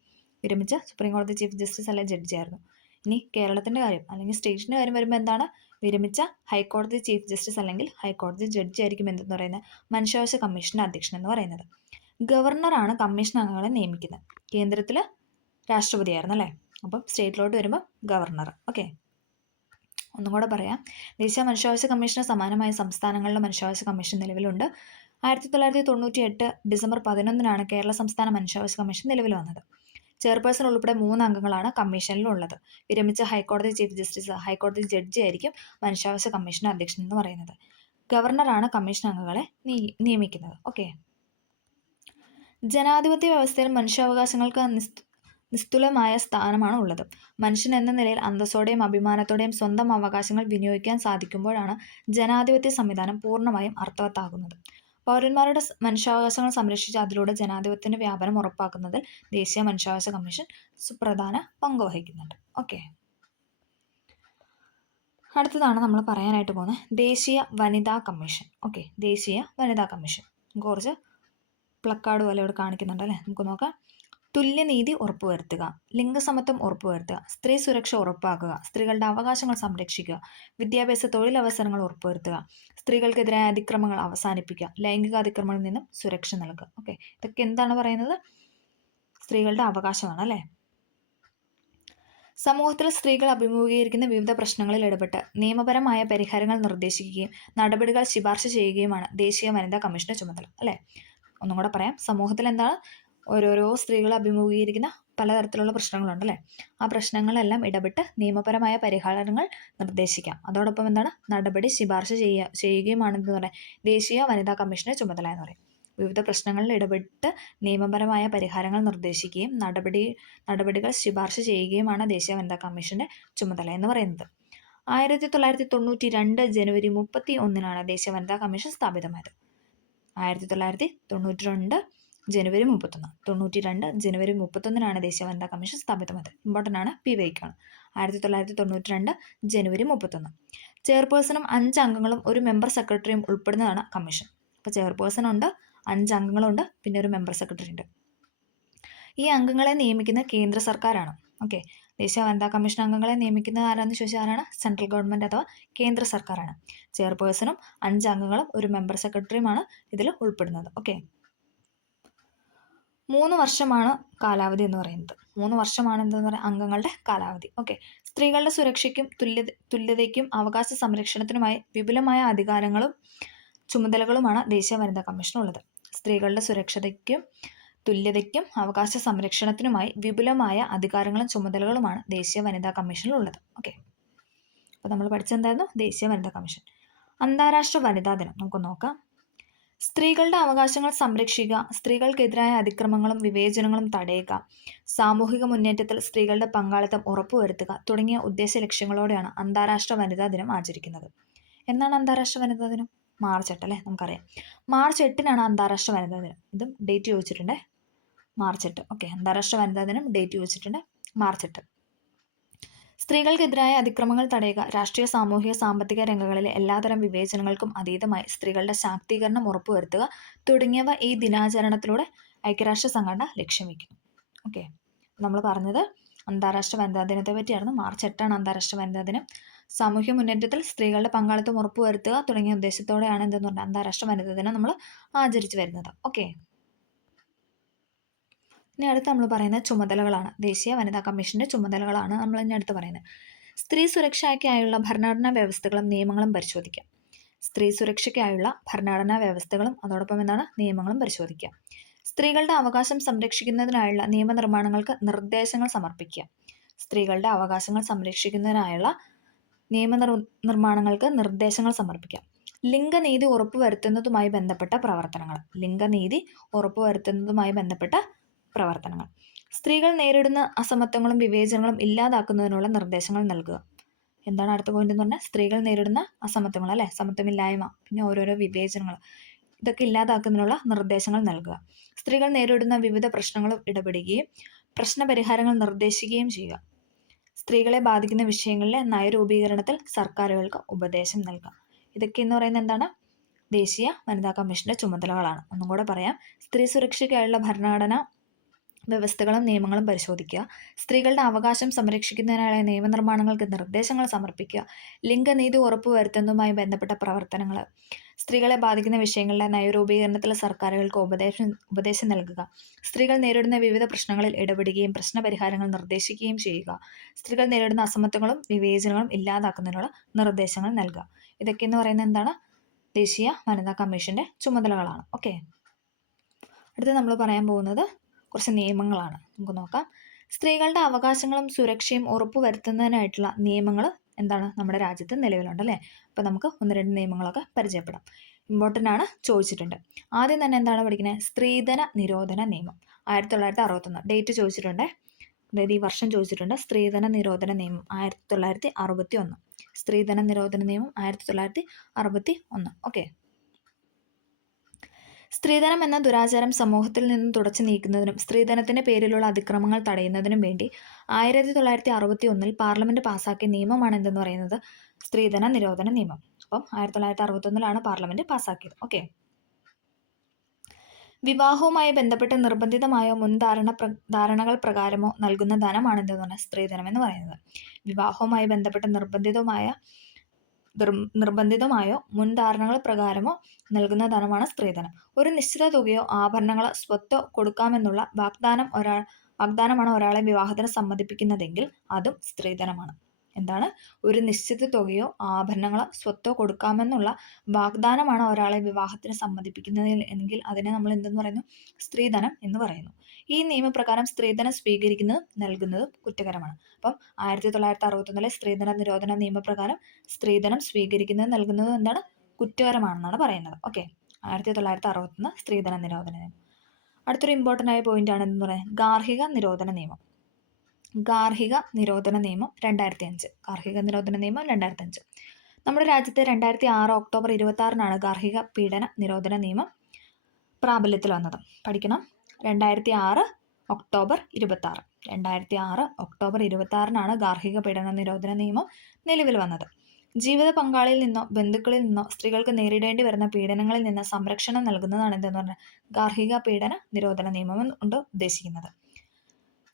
വിരമിച്ച സുപ്രീം കോടതി ചീഫ് ജസ്റ്റിസ് അല്ലെ ജഡ്ജി ആയിരുന്നു. ഇനി കേരളത്തിൻ്റെ കാര്യം അല്ലെങ്കിൽ സ്റ്റേറ്റിൻ്റെ കാര്യം വരുമ്പോൾ എന്താണ്? വിരമിച്ച ഹൈക്കോടതി ചീഫ് ജസ്റ്റിസ് അല്ലെങ്കിൽ ഹൈക്കോടതി ജഡ്ജി ആയിരിക്കും എന്തെന്ന് പറയുന്നത് മനുഷ്യാവകാശ കമ്മീഷൻ്റെ അധ്യക്ഷൻ എന്ന് പറയുന്നത്. ഗവർണറാണ് കമ്മീഷൻ അംഗങ്ങളെ നിയമിക്കുന്നത്. കേന്ദ്രത്തിൽ രാഷ്ട്രപതിയായിരുന്നു അല്ലേ? അപ്പം സ്റ്റേറ്റിലോട്ട് വരുമ്പോൾ ഗവർണർ. ഓക്കെ. ഒന്നും കൂടെ പറയാം. ദേശീയ മനുഷ്യാവകാശ കമ്മീഷന് സമാനമായ സംസ്ഥാനങ്ങളിലെ മനുഷ്യാവകാശ കമ്മീഷൻ നിലവിലുണ്ട്. 1998 ഡിസംബർ 11 കേരള സംസ്ഥാന മനുഷ്യാവകാശ കമ്മീഷൻ നിലവിൽ വന്നത്. ചെയർപേഴ്സൺ ഉൾപ്പെടെ 3 അംഗങ്ങളാണ് കമ്മീഷനിലുള്ളത്. വിരമിച്ച ഹൈക്കോടതി ചീഫ് ജസ്റ്റിസ്, ഹൈക്കോടതി ജഡ്ജി ആയിരിക്കും മനുഷ്യാവകാശ കമ്മീഷൻ അധ്യക്ഷൻ എന്ന് പറയുന്നത്. ഗവർണറാണ് കമ്മീഷൻ അംഗങ്ങളെ നിയമിക്കുന്നത്. ഓക്കെ. ജനാധിപത്യ വ്യവസ്ഥയിൽ മനുഷ്യാവകാശങ്ങൾക്ക് നിസ്തുലമായ സ്ഥാനമാണ് ഉള്ളത്. മനുഷ്യൻ എന്ന നിലയിൽ അന്തസ്സോടെയും അഭിമാനത്തോടെയും സ്വന്തം അവകാശങ്ങൾ വിനിയോഗിക്കാൻ സാധിക്കുമ്പോഴാണ് ജനാധിപത്യ സംവിധാനം പൂർണ്ണമായും അർത്ഥവത്താകുന്നത്. പൗരന്മാരുടെ മനുഷ്യാവകാശങ്ങൾ സംരക്ഷിച്ച് അതിലൂടെ ജനാധിപത്യത്തിന്റെ വ്യാപനം ഉറപ്പാക്കുന്നതിൽ ദേശീയ മനുഷ്യാവകാശ കമ്മീഷൻ സുപ്രധാന പങ്ക് വഹിക്കുന്നുണ്ട്. ഓക്കെ. അടുത്തതാണ് നമ്മൾ പറയാനായിട്ട് പോകുന്നത് ദേശീയ വനിതാ കമ്മീഷൻ. ഓക്കെ. ദേശീയ വനിതാ കമ്മീഷൻ കുറച്ച് പ്ലക്കാർഡ് പോലെ ഇവിടെ കാണിക്കുന്നുണ്ട് അല്ലേ? നമുക്ക് നോക്കാം. തുല്യനീതി ഉറപ്പുവരുത്തുക, ലിംഗസമത്വം ഉറപ്പുവരുത്തുക, സ്ത്രീ സുരക്ഷ ഉറപ്പാക്കുക, സ്ത്രീകളുടെ അവകാശങ്ങൾ സംരക്ഷിക്കുക, വിദ്യാഭ്യാസ തൊഴിലവസരങ്ങൾ ഉറപ്പുവരുത്തുക, സ്ത്രീകൾക്കെതിരായ അതിക്രമങ്ങൾ അവസാനിപ്പിക്കുക, ലൈംഗിക അതിക്രമങ്ങളിൽ നിന്നും സുരക്ഷ നൽകുക. ഓക്കെ. ഇതൊക്കെ എന്താണ് പറയുന്നത്? സ്ത്രീകളുടെ അവകാശമാണ് അല്ലേ? സമൂഹത്തിൽ സ്ത്രീകൾ അഭിമുഖീകരിക്കുന്ന വിവിധ പ്രശ്നങ്ങളിൽ ഇടപെട്ട് നിയമപരമായ പരിഹാരങ്ങൾ നിർദ്ദേശിക്കുകയും നടപടികൾ ശുപാർശ ചെയ്യുകയുമാണ് ദേശീയ വനിതാ കമ്മീഷന്റെ ചുമതല അല്ലേ? ഒന്നും കൂടെ പറയാം. സമൂഹത്തിൽ എന്താണ് ഓരോരോ സ്ത്രീകൾ അഭിമുഖീകരിക്കുന്ന പലതരത്തിലുള്ള പ്രശ്നങ്ങളുണ്ടല്ലേ? ആ പ്രശ്നങ്ങളെല്ലാം ഇടപെട്ട് നിയമപരമായ പരിഹാരങ്ങൾ നിർദ്ദേശിക്കാം. അതോടൊപ്പം എന്താണ് നടപടി ശുപാർശ ചെയ്യുകയുമാണെന്ന് പറയാം ദേശീയ വനിതാ കമ്മീഷന്റെ ചുമതല എന്ന് പറയും. വിവിധ പ്രശ്നങ്ങളിൽ ഇടപെട്ട് നിയമപരമായ പരിഹാരങ്ങൾ നിർദ്ദേശിക്കുകയും നടപടികൾ ശുപാർശ ചെയ്യുകയുമാണ് ദേശീയ വനിതാ കമ്മീഷന്റെ ചുമതല എന്ന് പറയുന്നത്. 1992 ജനുവരി 31 ദേശീയ വനിതാ കമ്മീഷൻ സ്ഥാപിതമായത്. 1992 ജനുവരി 31 ദേശീയ വനിതാ കമ്മീഷൻ സ്ഥാപിതമായത്. ഇമ്പോർട്ടൻ്റ് ആണ്, PYക്കാണ്. 1992 ജനുവരി 31. ചെയർപേഴ്സണും 5 അംഗങ്ങളും ഒരു മെമ്പർ സെക്രട്ടറിയും ഉൾപ്പെടുന്നതാണ് കമ്മീഷൻ. അപ്പോൾ ചെയർപേഴ്സൺ ഉണ്ട്, 5 അംഗങ്ങളുണ്ട്, പിന്നെ ഒരു മെമ്പർ സെക്രട്ടറി ഉണ്ട്. ഈ അംഗങ്ങളെ നിയമിക്കുന്ന കേന്ദ്ര സർക്കാരാണ്. ഓക്കെ. ദേശീയ വനിതാ കമ്മീഷൻ അംഗങ്ങളെ നിയമിക്കുന്നത് ആരാണെന്ന് ചോദിച്ചാൽ ആരാണ്? സെൻട്രൽ ഗവൺമെൻറ് അഥവാ കേന്ദ്ര സർക്കാരാണ്. ചെയർപേഴ്സണും 5 അംഗങ്ങളും ഒരു മെമ്പർ സെക്രട്ടറിയുമാണ് ഇതിൽ ഉൾപ്പെടുന്നത്. ഓക്കെ. 3 വർഷമാണ് കാലാവധി എന്ന് പറയുന്നത്. 3 വർഷമാണ് എന്തെന്ന് പറയുക അംഗങ്ങളുടെ കാലാവധി. ഓക്കെ. സ്ത്രീകളുടെ സുരക്ഷയ്ക്കും തുല്യതയ്ക്കും അവകാശ സംരക്ഷണത്തിനുമായി വിപുലമായ അധികാരങ്ങളും ചുമതലകളുമാണ് ദേശീയ വനിതാ കമ്മീഷനുള്ളത്. സ്ത്രീകളുടെ സുരക്ഷയ്ക്കും തുല്യതയ്ക്കും അവകാശ സംരക്ഷണത്തിനുമായി വിപുലമായ അധികാരങ്ങളും ചുമതലകളുമാണ് ദേശീയ വനിതാ കമ്മീഷനിലുള്ളത്. ഓക്കെ. അപ്പോൾ നമ്മൾ പഠിച്ചെന്തായിരുന്നു? ദേശീയ വനിതാ കമ്മീഷൻ. അന്താരാഷ്ട്ര വനിതാ ദിനം നമുക്ക് നോക്കാം. സ്ത്രീകളുടെ അവകാശങ്ങൾ സംരക്ഷിക്കുക, സ്ത്രീകൾക്കെതിരായ അതിക്രമങ്ങളും വിവേചനങ്ങളും തടയുക, സാമൂഹിക മുന്നേറ്റത്തിൽ സ്ത്രീകളുടെ പങ്കാളിത്തം ഉറപ്പുവരുത്തുക തുടങ്ങിയ ഉദ്ദേശ ലക്ഷ്യങ്ങളോടെയാണ് അന്താരാഷ്ട്ര വനിതാ ദിനം ആചരിക്കുന്നത്. എന്നാണ് അന്താരാഷ്ട്ര വനിതാ ദിനം? മാർച്ച് 8 അല്ലേ? നമുക്കറിയാം. മാർച്ച് 8-നാണ് അന്താരാഷ്ട്ര വനിതാ ദിനം. ഇതും ഡേറ്റ് ചോദിച്ചിട്ടുണ്ട്. മാർച്ച് 8. ഓക്കെ, അന്താരാഷ്ട്ര വനിതാ ദിനം ഡേറ്റ് ചോദിച്ചിട്ടുണ്ട്. മാർച്ച് 8. സ്ത്രീകൾക്കെതിരായ അതിക്രമങ്ങൾ തടയുക, രാഷ്ട്രീയ, സാമൂഹിക, സാമ്പത്തിക രംഗങ്ങളിലെ എല്ലാതരം വിവേചനങ്ങൾക്കും അതീതമായി സ്ത്രീകളുടെ ശാക്തീകരണം ഉറപ്പുവരുത്തുക തുടങ്ങിയവ ഈ ദിനാചരണത്തിലൂടെ ഐക്യരാഷ്ട്ര സംഘടന ലക്ഷ്യം വയ്ക്കുന്നു. ഓക്കെ, നമ്മൾ പറഞ്ഞത് അന്താരാഷ്ട്ര വനിതാ ദിനത്തെ പറ്റിയായിരുന്നു. മാർച്ച് 8-ആണ് അന്താരാഷ്ട്ര വനിതാ ദിനം. സാമൂഹ്യ മുന്നേറ്റത്തിൽ സ്ത്രീകളുടെ പങ്കാളിത്തം ഉറപ്പുവരുത്തുക തുടങ്ങിയ ഉദ്ദേശത്തോടെയാണ് എന്തെന്ന് പറഞ്ഞാൽ അന്താരാഷ്ട്ര വനിതാ ദിനം നമ്മൾ ആചരിച്ചു വരുന്നത്. ഓക്കെ, ഇനി അടുത്ത് നമ്മൾ പറയുന്ന ചുമതലകളാണ്. ദേശീയ വനിതാ കമ്മീഷന്റെ ചുമതലകളാണ് നമ്മൾ ഇനി അടുത്ത് പറയുന്നത്. സ്ത്രീ സുരക്ഷയ്ക്കായുള്ള ഭരണഘടനാ വ്യവസ്ഥകളും നിയമങ്ങളും പരിശോധിക്കുക. സ്ത്രീ സുരക്ഷയ്ക്കായുള്ള ഭരണഘടനാ വ്യവസ്ഥകളും അതോടൊപ്പം എന്താണ് നിയമങ്ങളും പരിശോധിക്കുക. സ്ത്രീകളുടെ അവകാശം സംരക്ഷിക്കുന്നതിനായുള്ള നിയമനിർമ്മാണങ്ങൾക്ക് നിർദ്ദേശങ്ങൾ സമർപ്പിക്കുക. സ്ത്രീകളുടെ അവകാശങ്ങൾ സംരക്ഷിക്കുന്നതിനായുള്ള നിർമ്മാണങ്ങൾക്ക് നിർദ്ദേശങ്ങൾ സമർപ്പിക്കുക. ലിംഗനീതി ഉറപ്പുവരുത്തുന്നതുമായി ബന്ധപ്പെട്ട പ്രവർത്തനങ്ങൾ. ലിംഗനീതി ഉറപ്പുവരുത്തുന്നതുമായി ബന്ധപ്പെട്ട പ്രവർത്തനങ്ങൾ. സ്ത്രീകൾ നേരിടുന്ന അസമത്വങ്ങളും വിവേചനങ്ങളും ഇല്ലാതാക്കുന്നതിനുള്ള നിർദ്ദേശങ്ങൾ നൽകുക. എന്താണ് അടുത്ത പോയിന്റ് എന്ന് പറഞ്ഞാൽ? സ്ത്രീകൾ നേരിടുന്ന അസമത്വങ്ങൾ അല്ലെ, സമത്വമില്ലായ്മ, പിന്നെ ഓരോരോ വിവേചനങ്ങൾ, ഇതൊക്കെ ഇല്ലാതാക്കുന്നതിനുള്ള നിർദ്ദേശങ്ങൾ നൽകുക. സ്ത്രീകൾ നേരിടുന്ന വിവിധ പ്രശ്നങ്ങളും ഇടപെടുകയും പ്രശ്നപരിഹാരങ്ങൾ നിർദ്ദേശിക്കുകയും ചെയ്യുക. സ്ത്രീകളെ ബാധിക്കുന്ന വിഷയങ്ങളിലെ നയരൂപീകരണത്തിൽ സർക്കാരുകൾക്ക് ഉപദേശം നൽകുക. ഇതൊക്കെ എന്ന് പറയുന്നത് എന്താണ്? ദേശീയ വനിതാ കമ്മീഷന്റെ ചുമതലകളാണ്. ഒന്നും കൂടെ പറയാം. സ്ത്രീ സുരക്ഷയ്ക്കായുള്ള ഭരണഘടന വ്യവസ്ഥകളും നിയമങ്ങളും പരിശോധിക്കുക. സ്ത്രീകളുടെ അവകാശം സംരക്ഷിക്കുന്നതിനായ നിയമനിർമ്മാണങ്ങൾക്ക് നിർദ്ദേശങ്ങൾ സമർപ്പിക്കുക. ലിംഗനീതി ഉറപ്പുവരുത്തുന്നതുമായി ബന്ധപ്പെട്ട പ്രവർത്തനങ്ങൾ. സ്ത്രീകളെ ബാധിക്കുന്ന വിഷയങ്ങളിലെ നയരൂപീകരണത്തിൽ സർക്കാരുകൾക്ക് ഉപദേശം നൽകുക. സ്ത്രീകൾ നേരിടുന്ന വിവിധ പ്രശ്നങ്ങളിൽ ഇടപെടുകയും പ്രശ്നപരിഹാരങ്ങൾ നിർദ്ദേശിക്കുകയും ചെയ്യുക. സ്ത്രീകൾ നേരിടുന്ന അസമത്വങ്ങളും വിവേചനങ്ങളും ഇല്ലാതാക്കുന്നതിനുള്ള നിർദ്ദേശങ്ങൾ നൽകുക. ഇതൊക്കെ എന്ന് പറയുന്നത് എന്താണ്? ദേശീയ വനിതാ കമ്മീഷന്റെ ചുമതലകളാണ്. ഓക്കെ, അടുത്ത് നമ്മൾ പറയാൻ പോകുന്നത് കുറച്ച് നിയമങ്ങളാണ്. നമുക്ക് നോക്കാം. സ്ത്രീകളുടെ അവകാശങ്ങളും സുരക്ഷയും ഉറപ്പുവരുത്തുന്നതിനായിട്ടുള്ള നിയമങ്ങൾ എന്താണ് നമ്മുടെ രാജ്യത്ത് നിലവിലുണ്ട് അല്ലേ? അപ്പോൾ നമുക്ക് 1-2 നിയമങ്ങളൊക്കെ പരിചയപ്പെടാം. ഇമ്പോർട്ടൻ്റ് ആണ്, ചോദിച്ചിട്ടുണ്ട്. ആദ്യം തന്നെ എന്താണ് പഠിക്കുന്നത്? സ്ത്രീധന നിരോധന നിയമം 1961. ഡേറ്റ് ചോദിച്ചിട്ടുണ്ട്, അതായത് ഈ വർഷം ചോദിച്ചിട്ടുണ്ട്. സ്ത്രീധന നിരോധന നിയമം 1961. സ്ത്രീധന നിരോധന നിയമം 1961. ഓക്കെ, സ്ത്രീധനം എന്ന ദുരാചാരം സമൂഹത്തിൽ നിന്നും തുടച്ചു നീക്കുന്നതിനും സ്ത്രീധനത്തിന്റെ പേരിലുള്ള അതിക്രമങ്ങൾ തടയുന്നതിനും വേണ്ടി 1961 പാർലമെന്റ് പാസാക്കിയ നിയമമാണ് എന്തെന്ന് പറയുന്നത്? സ്ത്രീധന നിരോധന നിയമം. അപ്പം 1961 പാർലമെന്റ് പാസാക്കിയത്. ഓക്കെ, വിവാഹവുമായി ബന്ധപ്പെട്ട് നിർബന്ധിതമായോ ധാരണകൾ പ്രകാരമോ നൽകുന്ന ധനമാണ് എന്തെന്ന് പറഞ്ഞാൽ സ്ത്രീധനം എന്ന് പറയുന്നത്. വിവാഹവുമായി ബന്ധപ്പെട്ട് നിർബന്ധിതമായോ മുൻധാരണകൾ പ്രകാരമോ നൽകുന്ന ധനമാണ് സ്ത്രീധനം. ഒരു നിശ്ചിത തുകയോ ആഭരണങ്ങളോ സ്വത്തോ കൊടുക്കാമെന്നുള്ള വാഗ്ദാനമാണ് ഒരാളെ വിവാഹത്തിന് സമ്മതിപ്പിക്കുന്നതെങ്കിൽ അതും സ്ത്രീധനമാണ്. എന്താണ്? ഒരു നിശ്ചിത തുകയോ ആഭരണങ്ങളോ സ്വത്തോ കൊടുക്കാമെന്നുള്ള വാഗ്ദാനമാണ് ഒരാളെ വിവാഹത്തിന് സമ്മതിപ്പിക്കുന്നതിൽ എങ്കിൽ അതിനെ നമ്മൾ എന്തെന്ന് പറയുന്നു? സ്ത്രീധനം എന്ന് പറയുന്നു. ഈ നിയമപ്രകാരം സ്ത്രീധനം സ്വീകരിക്കുന്നതും നൽകുന്നതും കുറ്റകരമാണ്. അപ്പം 1961 സ്ത്രീധന നിരോധന നിയമപ്രകാരം സ്ത്രീധനം സ്വീകരിക്കുന്നതും നൽകുന്നതും എന്താണ്? കുറ്റകരമാണെന്നാണ് പറയുന്നത്. ഓക്കെ, 1961 സ്ത്രീധന നിരോധന നിയമം. അടുത്തൊരു ഇമ്പോർട്ടൻ്റ് ആയ പോയിന്റ് ആണ് എന്ന് പറയുന്നത് ഗാർഹിക നിരോധന നിയമം. ഗാർഹിക നിരോധന നിയമം 2005. ഗാർഹിക നിരോധന നിയമം 2005. നമ്മുടെ രാജ്യത്ത് 2006 ഒക്ടോബർ 26-നാണ് ഗാർഹിക പീഡന നിരോധന നിയമം പ്രാബല്യത്തിൽ വന്നത്. പഠിക്കണം. 2006 ഒക്ടോബർ 26. 2006 ഒക്ടോബർ 26-നാണ് ഗാർഹിക പീഡന നിരോധന നിയമം നിലവിൽ വന്നത്. ജീവിത പങ്കാളിയിൽ നിന്നോ ബന്ധുക്കളിൽ നിന്നോ സ്ത്രീകൾക്ക് നേരിടേണ്ടി വരുന്ന പീഡനങ്ങളിൽ നിന്ന് സംരക്ഷണം നൽകുന്നതാണ് എന്തെന്ന് പറഞ്ഞാൽ ഗാർഹിക പീഡന നിരോധന നിയമം കൊണ്ട് ഉദ്ദേശിക്കുന്നത്.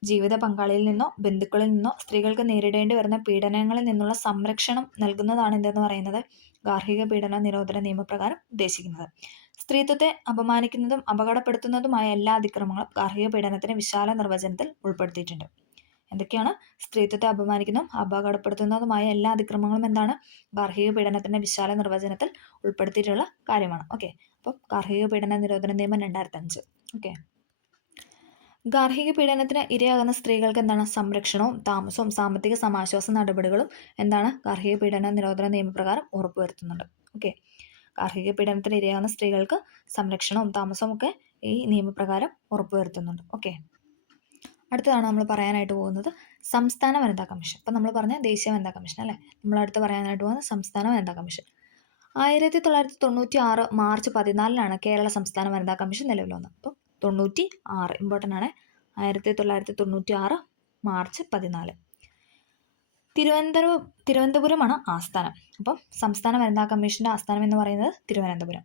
ജീവിത പങ്കാളിയിൽ നിന്നോ ബന്ധുക്കളിൽ നിന്നോ സ്ത്രീകൾക്ക് നേരിടേണ്ടി വരുന്ന പീഡനങ്ങളിൽ നിന്നുള്ള സംരക്ഷണം നൽകുന്നതാണ് എന്തെന്ന് പറയുന്നത് ഗാർഹിക പീഡന നിരോധന നിയമപ്രകാരം ഉദ്ദേശിക്കുന്നത്. സ്ത്രീത്വത്തെ അപമാനിക്കുന്നതും അപകടപ്പെടുത്തുന്നതുമായ എല്ലാ അതിക്രമങ്ങളും ഗാർഹിക പീഡനത്തിന് വിശാല നിർവചനത്തിൽ ഉൾപ്പെടുത്തിയിട്ടുണ്ട്. എന്തൊക്കെയാണ്? സ്ത്രീത്വത്തെ അപമാനിക്കുന്നതും അപകടപ്പെടുത്തുന്നതുമായ എല്ലാ അതിക്രമങ്ങളും എന്താണ്? ഗാർഹിക പീഡനത്തിന്റെ വിശാല നിർവചനത്തിൽ ഉൾപ്പെടുത്തിയിട്ടുള്ള കാര്യമാണ്. ഓക്കെ, അപ്പം ഗാർഹിക പീഡന നിരോധന നിയമം 2005. ഓക്കെ, ഗാർഹിക പീഡനത്തിന് ഇരയാകുന്ന സ്ത്രീകൾക്ക് എന്താണ് സംരക്ഷണവും താമസവും സാമ്പത്തിക സമാശ്വാസ നടപടികളും എന്താണ് ഗാർഹിക പീഡന നിരോധന നിയമപ്രകാരം ഉറപ്പുവരുത്തുന്നുണ്ട്. ഓക്കെ, ഗാർഹിക പീഡനത്തിന് ഇരയാകുന്ന സ്ത്രീകൾക്ക് സംരക്ഷണവും താമസവും ഒക്കെ ഈ നിയമപ്രകാരം ഉറപ്പുവരുത്തുന്നുണ്ട്. ഓക്കെ, അടുത്തതാണ് നമ്മൾ പറയാനായിട്ട് പോകുന്നത് സംസ്ഥാന വനിതാ കമ്മീഷൻ. അപ്പം നമ്മൾ പറഞ്ഞ ദേശീയ വനിതാ കമ്മീഷൻ അല്ലേ, നമ്മൾ അടുത്ത് പറയാനായിട്ട് പോകുന്നത് സംസ്ഥാന വനിതാ കമ്മീഷൻ. 1996 മാർച്ച് 14 കേരള സംസ്ഥാന വനിതാ കമ്മീഷൻ നിലവിൽ വന്നത്. അപ്പം 96 ഇമ്പോർട്ടൻ്റ് ആണ്. 1996 മാർച്ച് 14. തിരുവനന്തപുരമാണ് ആസ്ഥാനം. അപ്പം സംസ്ഥാന വനിതാ കമ്മീഷൻ്റെ ആസ്ഥാനം എന്ന് പറയുന്നത് തിരുവനന്തപുരം.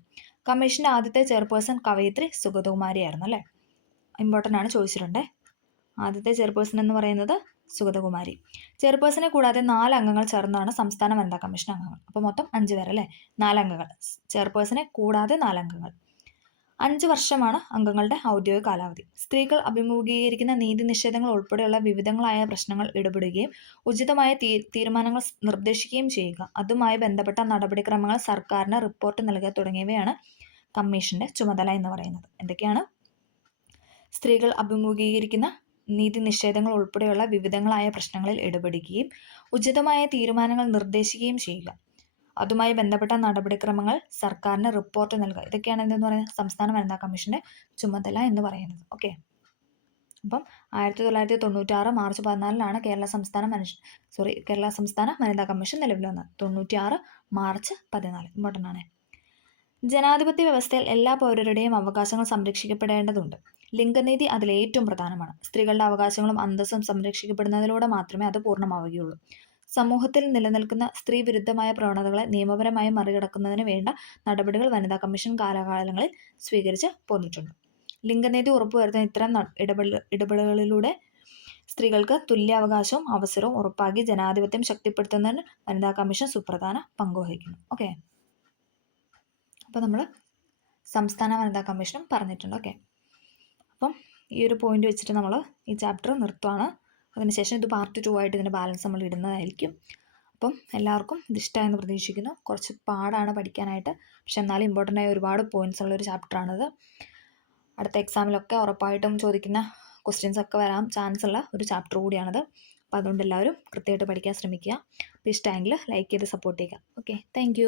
കമ്മീഷൻ്റെ ആദ്യത്തെ ചെയർപേഴ്സൺ കവയിത്രി സുഗതകുമാരിയായിരുന്നു അല്ലേ, ഇമ്പോർട്ടൻ്റ് ആണ്, ചോദിച്ചിട്ടുണ്ട്. ആദ്യത്തെ ചെയർപേഴ്സൺ എന്ന് പറയുന്നത് സുഗതകുമാരി. ചെയർപേഴ്സണെ കൂടാതെ 4 അംഗങ്ങൾ ചേർന്നതാണ് സംസ്ഥാന വനിതാ കമ്മീഷൻ അംഗങ്ങൾ. അപ്പോൾ മൊത്തം 5 പേരല്ലേ, 4 അംഗങ്ങൾ. ചെയർപേഴ്സണെ കൂടാതെ 4 അംഗങ്ങൾ. 5 വർഷമാണ് അംഗങ്ങളുടെ ഔദ്യോഗിക കാലാവധി. സ്ത്രീകൾ അഭിമുഖീകരിക്കുന്ന നീതി നിഷേധങ്ങൾ ഉൾപ്പെടെയുള്ള വിവിധങ്ങളായ പ്രശ്നങ്ങൾ ഇടപെടുകയും ഉചിതമായ തീരുമാനങ്ങൾ നിർദ്ദേശിക്കുകയും ചെയ്യുക, അതുമായി ബന്ധപ്പെട്ട നടപടിക്രമങ്ങൾ സർക്കാരിന് റിപ്പോർട്ട് നൽകുക തുടങ്ങിയവയാണ് കമ്മീഷന്റെ ചുമതല എന്ന് പറയുന്നത്. എന്തൊക്കെയാണ്? സ്ത്രീകൾ അഭിമുഖീകരിക്കുന്ന നീതി നിഷേധങ്ങൾ ഉൾപ്പെടെയുള്ള വിവിധങ്ങളായ പ്രശ്നങ്ങളിൽ ഇടപെടുകയും ഉചിതമായ തീരുമാനങ്ങൾ നിർദ്ദേശിക്കുകയും ചെയ്യുക, അതുമായി ബന്ധപ്പെട്ട നടപടിക്രമങ്ങൾ സർക്കാരിന് റിപ്പോർട്ട് നൽകുക. ഇതൊക്കെയാണ് എന്തെന്ന് പറയുന്നത് സംസ്ഥാന വനിതാ കമ്മീഷന്റെ ചുമതല എന്ന് പറയുന്നത്. ഓക്കെ, അപ്പം 1996 മാർച്ച് 14 കേരള സംസ്ഥാന വനിതാ കമ്മീഷൻ നിലവിൽ വന്നത്. 96 മാർച്ച് 14 ഇമ്പോർട്ടൻ്റ് ആണ്. ജനാധിപത്യ വ്യവസ്ഥയിൽ എല്ലാ പൗരരുടെയും അവകാശങ്ങൾ സംരക്ഷിക്കപ്പെടേണ്ടതുണ്ട്. ലിംഗനീതി അതിലേറ്റവും പ്രധാനമാണ്. സ്ത്രീകളുടെ അവകാശങ്ങളും അന്തസ്സും സംരക്ഷിക്കപ്പെടുന്നതിലൂടെ മാത്രമേ അത് പൂർണ്ണമാവുകയുള്ളൂ. സമൂഹത്തിൽ നിലനിൽക്കുന്ന സ്ത്രീ വിരുദ്ധമായ പ്രവണതകളെ നിയമപരമായി മറികടക്കുന്നതിന് വേണ്ട നടപടികൾ വനിതാ കമ്മീഷൻ കാലാകാലങ്ങളിൽ സ്വീകരിച്ച് പോന്നിട്ടുണ്ട്. ലിംഗനീതി ഉറപ്പുവരുത്തുന്ന ഇത്തരം ഇടപെടലുകളിലൂടെ സ്ത്രീകൾക്ക് തുല്യാവകാശവും അവസരവും ഉറപ്പാക്കി ജനാധിപത്യം ശക്തിപ്പെടുത്തുന്നതിന് വനിതാ കമ്മീഷൻ സുപ്രധാന പങ്കുവഹിക്കുന്നു. ഓക്കെ, അപ്പോൾ നമ്മൾ സംസ്ഥാന വനിതാ കമ്മീഷനും പറഞ്ഞിട്ടുണ്ട്. ഓക്കെ, അപ്പം ഈ ഒരു പോയിന്റ് വെച്ചിട്ട് നമ്മൾ ഈ ചാപ്റ്റർ നിർത്തുവാണ്. അതിനുശേഷം ഇത് പാർട്ട് 2 ആയിട്ട് ഇതിൻ്റെ ബാലൻസ് നമ്മൾ ഇടുന്നതായിരിക്കും. അപ്പം എല്ലാവർക്കും ഇതിഷ്ടമായെന്ന് പ്രതീക്ഷിക്കുന്നു. കുറച്ച് പാടാണ് പഠിക്കാനായിട്ട്, പക്ഷെ എന്നാലും ഇമ്പോർട്ടൻ്റ് ആയ ഒരുപാട് പോയിന്റ്സ് ഉള്ളൊരു ചാപ്റ്ററാണിത്. അടുത്ത എക്സാമിലൊക്കെ ഉറപ്പായിട്ടും ചോദിക്കുന്ന ക്വസ്റ്റ്യൻസ് ഒക്കെ വരാൻ ചാൻസ് ഉള്ള ഒരു ചാപ്റ്റർ കൂടിയാണിത്. അപ്പോൾ അതുകൊണ്ട് എല്ലാവരും കൃത്യമായിട്ട് പഠിക്കാൻ ശ്രമിക്കുക. അപ്പോൾ ഇഷ്ടമെങ്കിൽ ലൈക്ക് ചെയ്ത് സപ്പോർട്ട് ചെയ്യുക. Okay, thank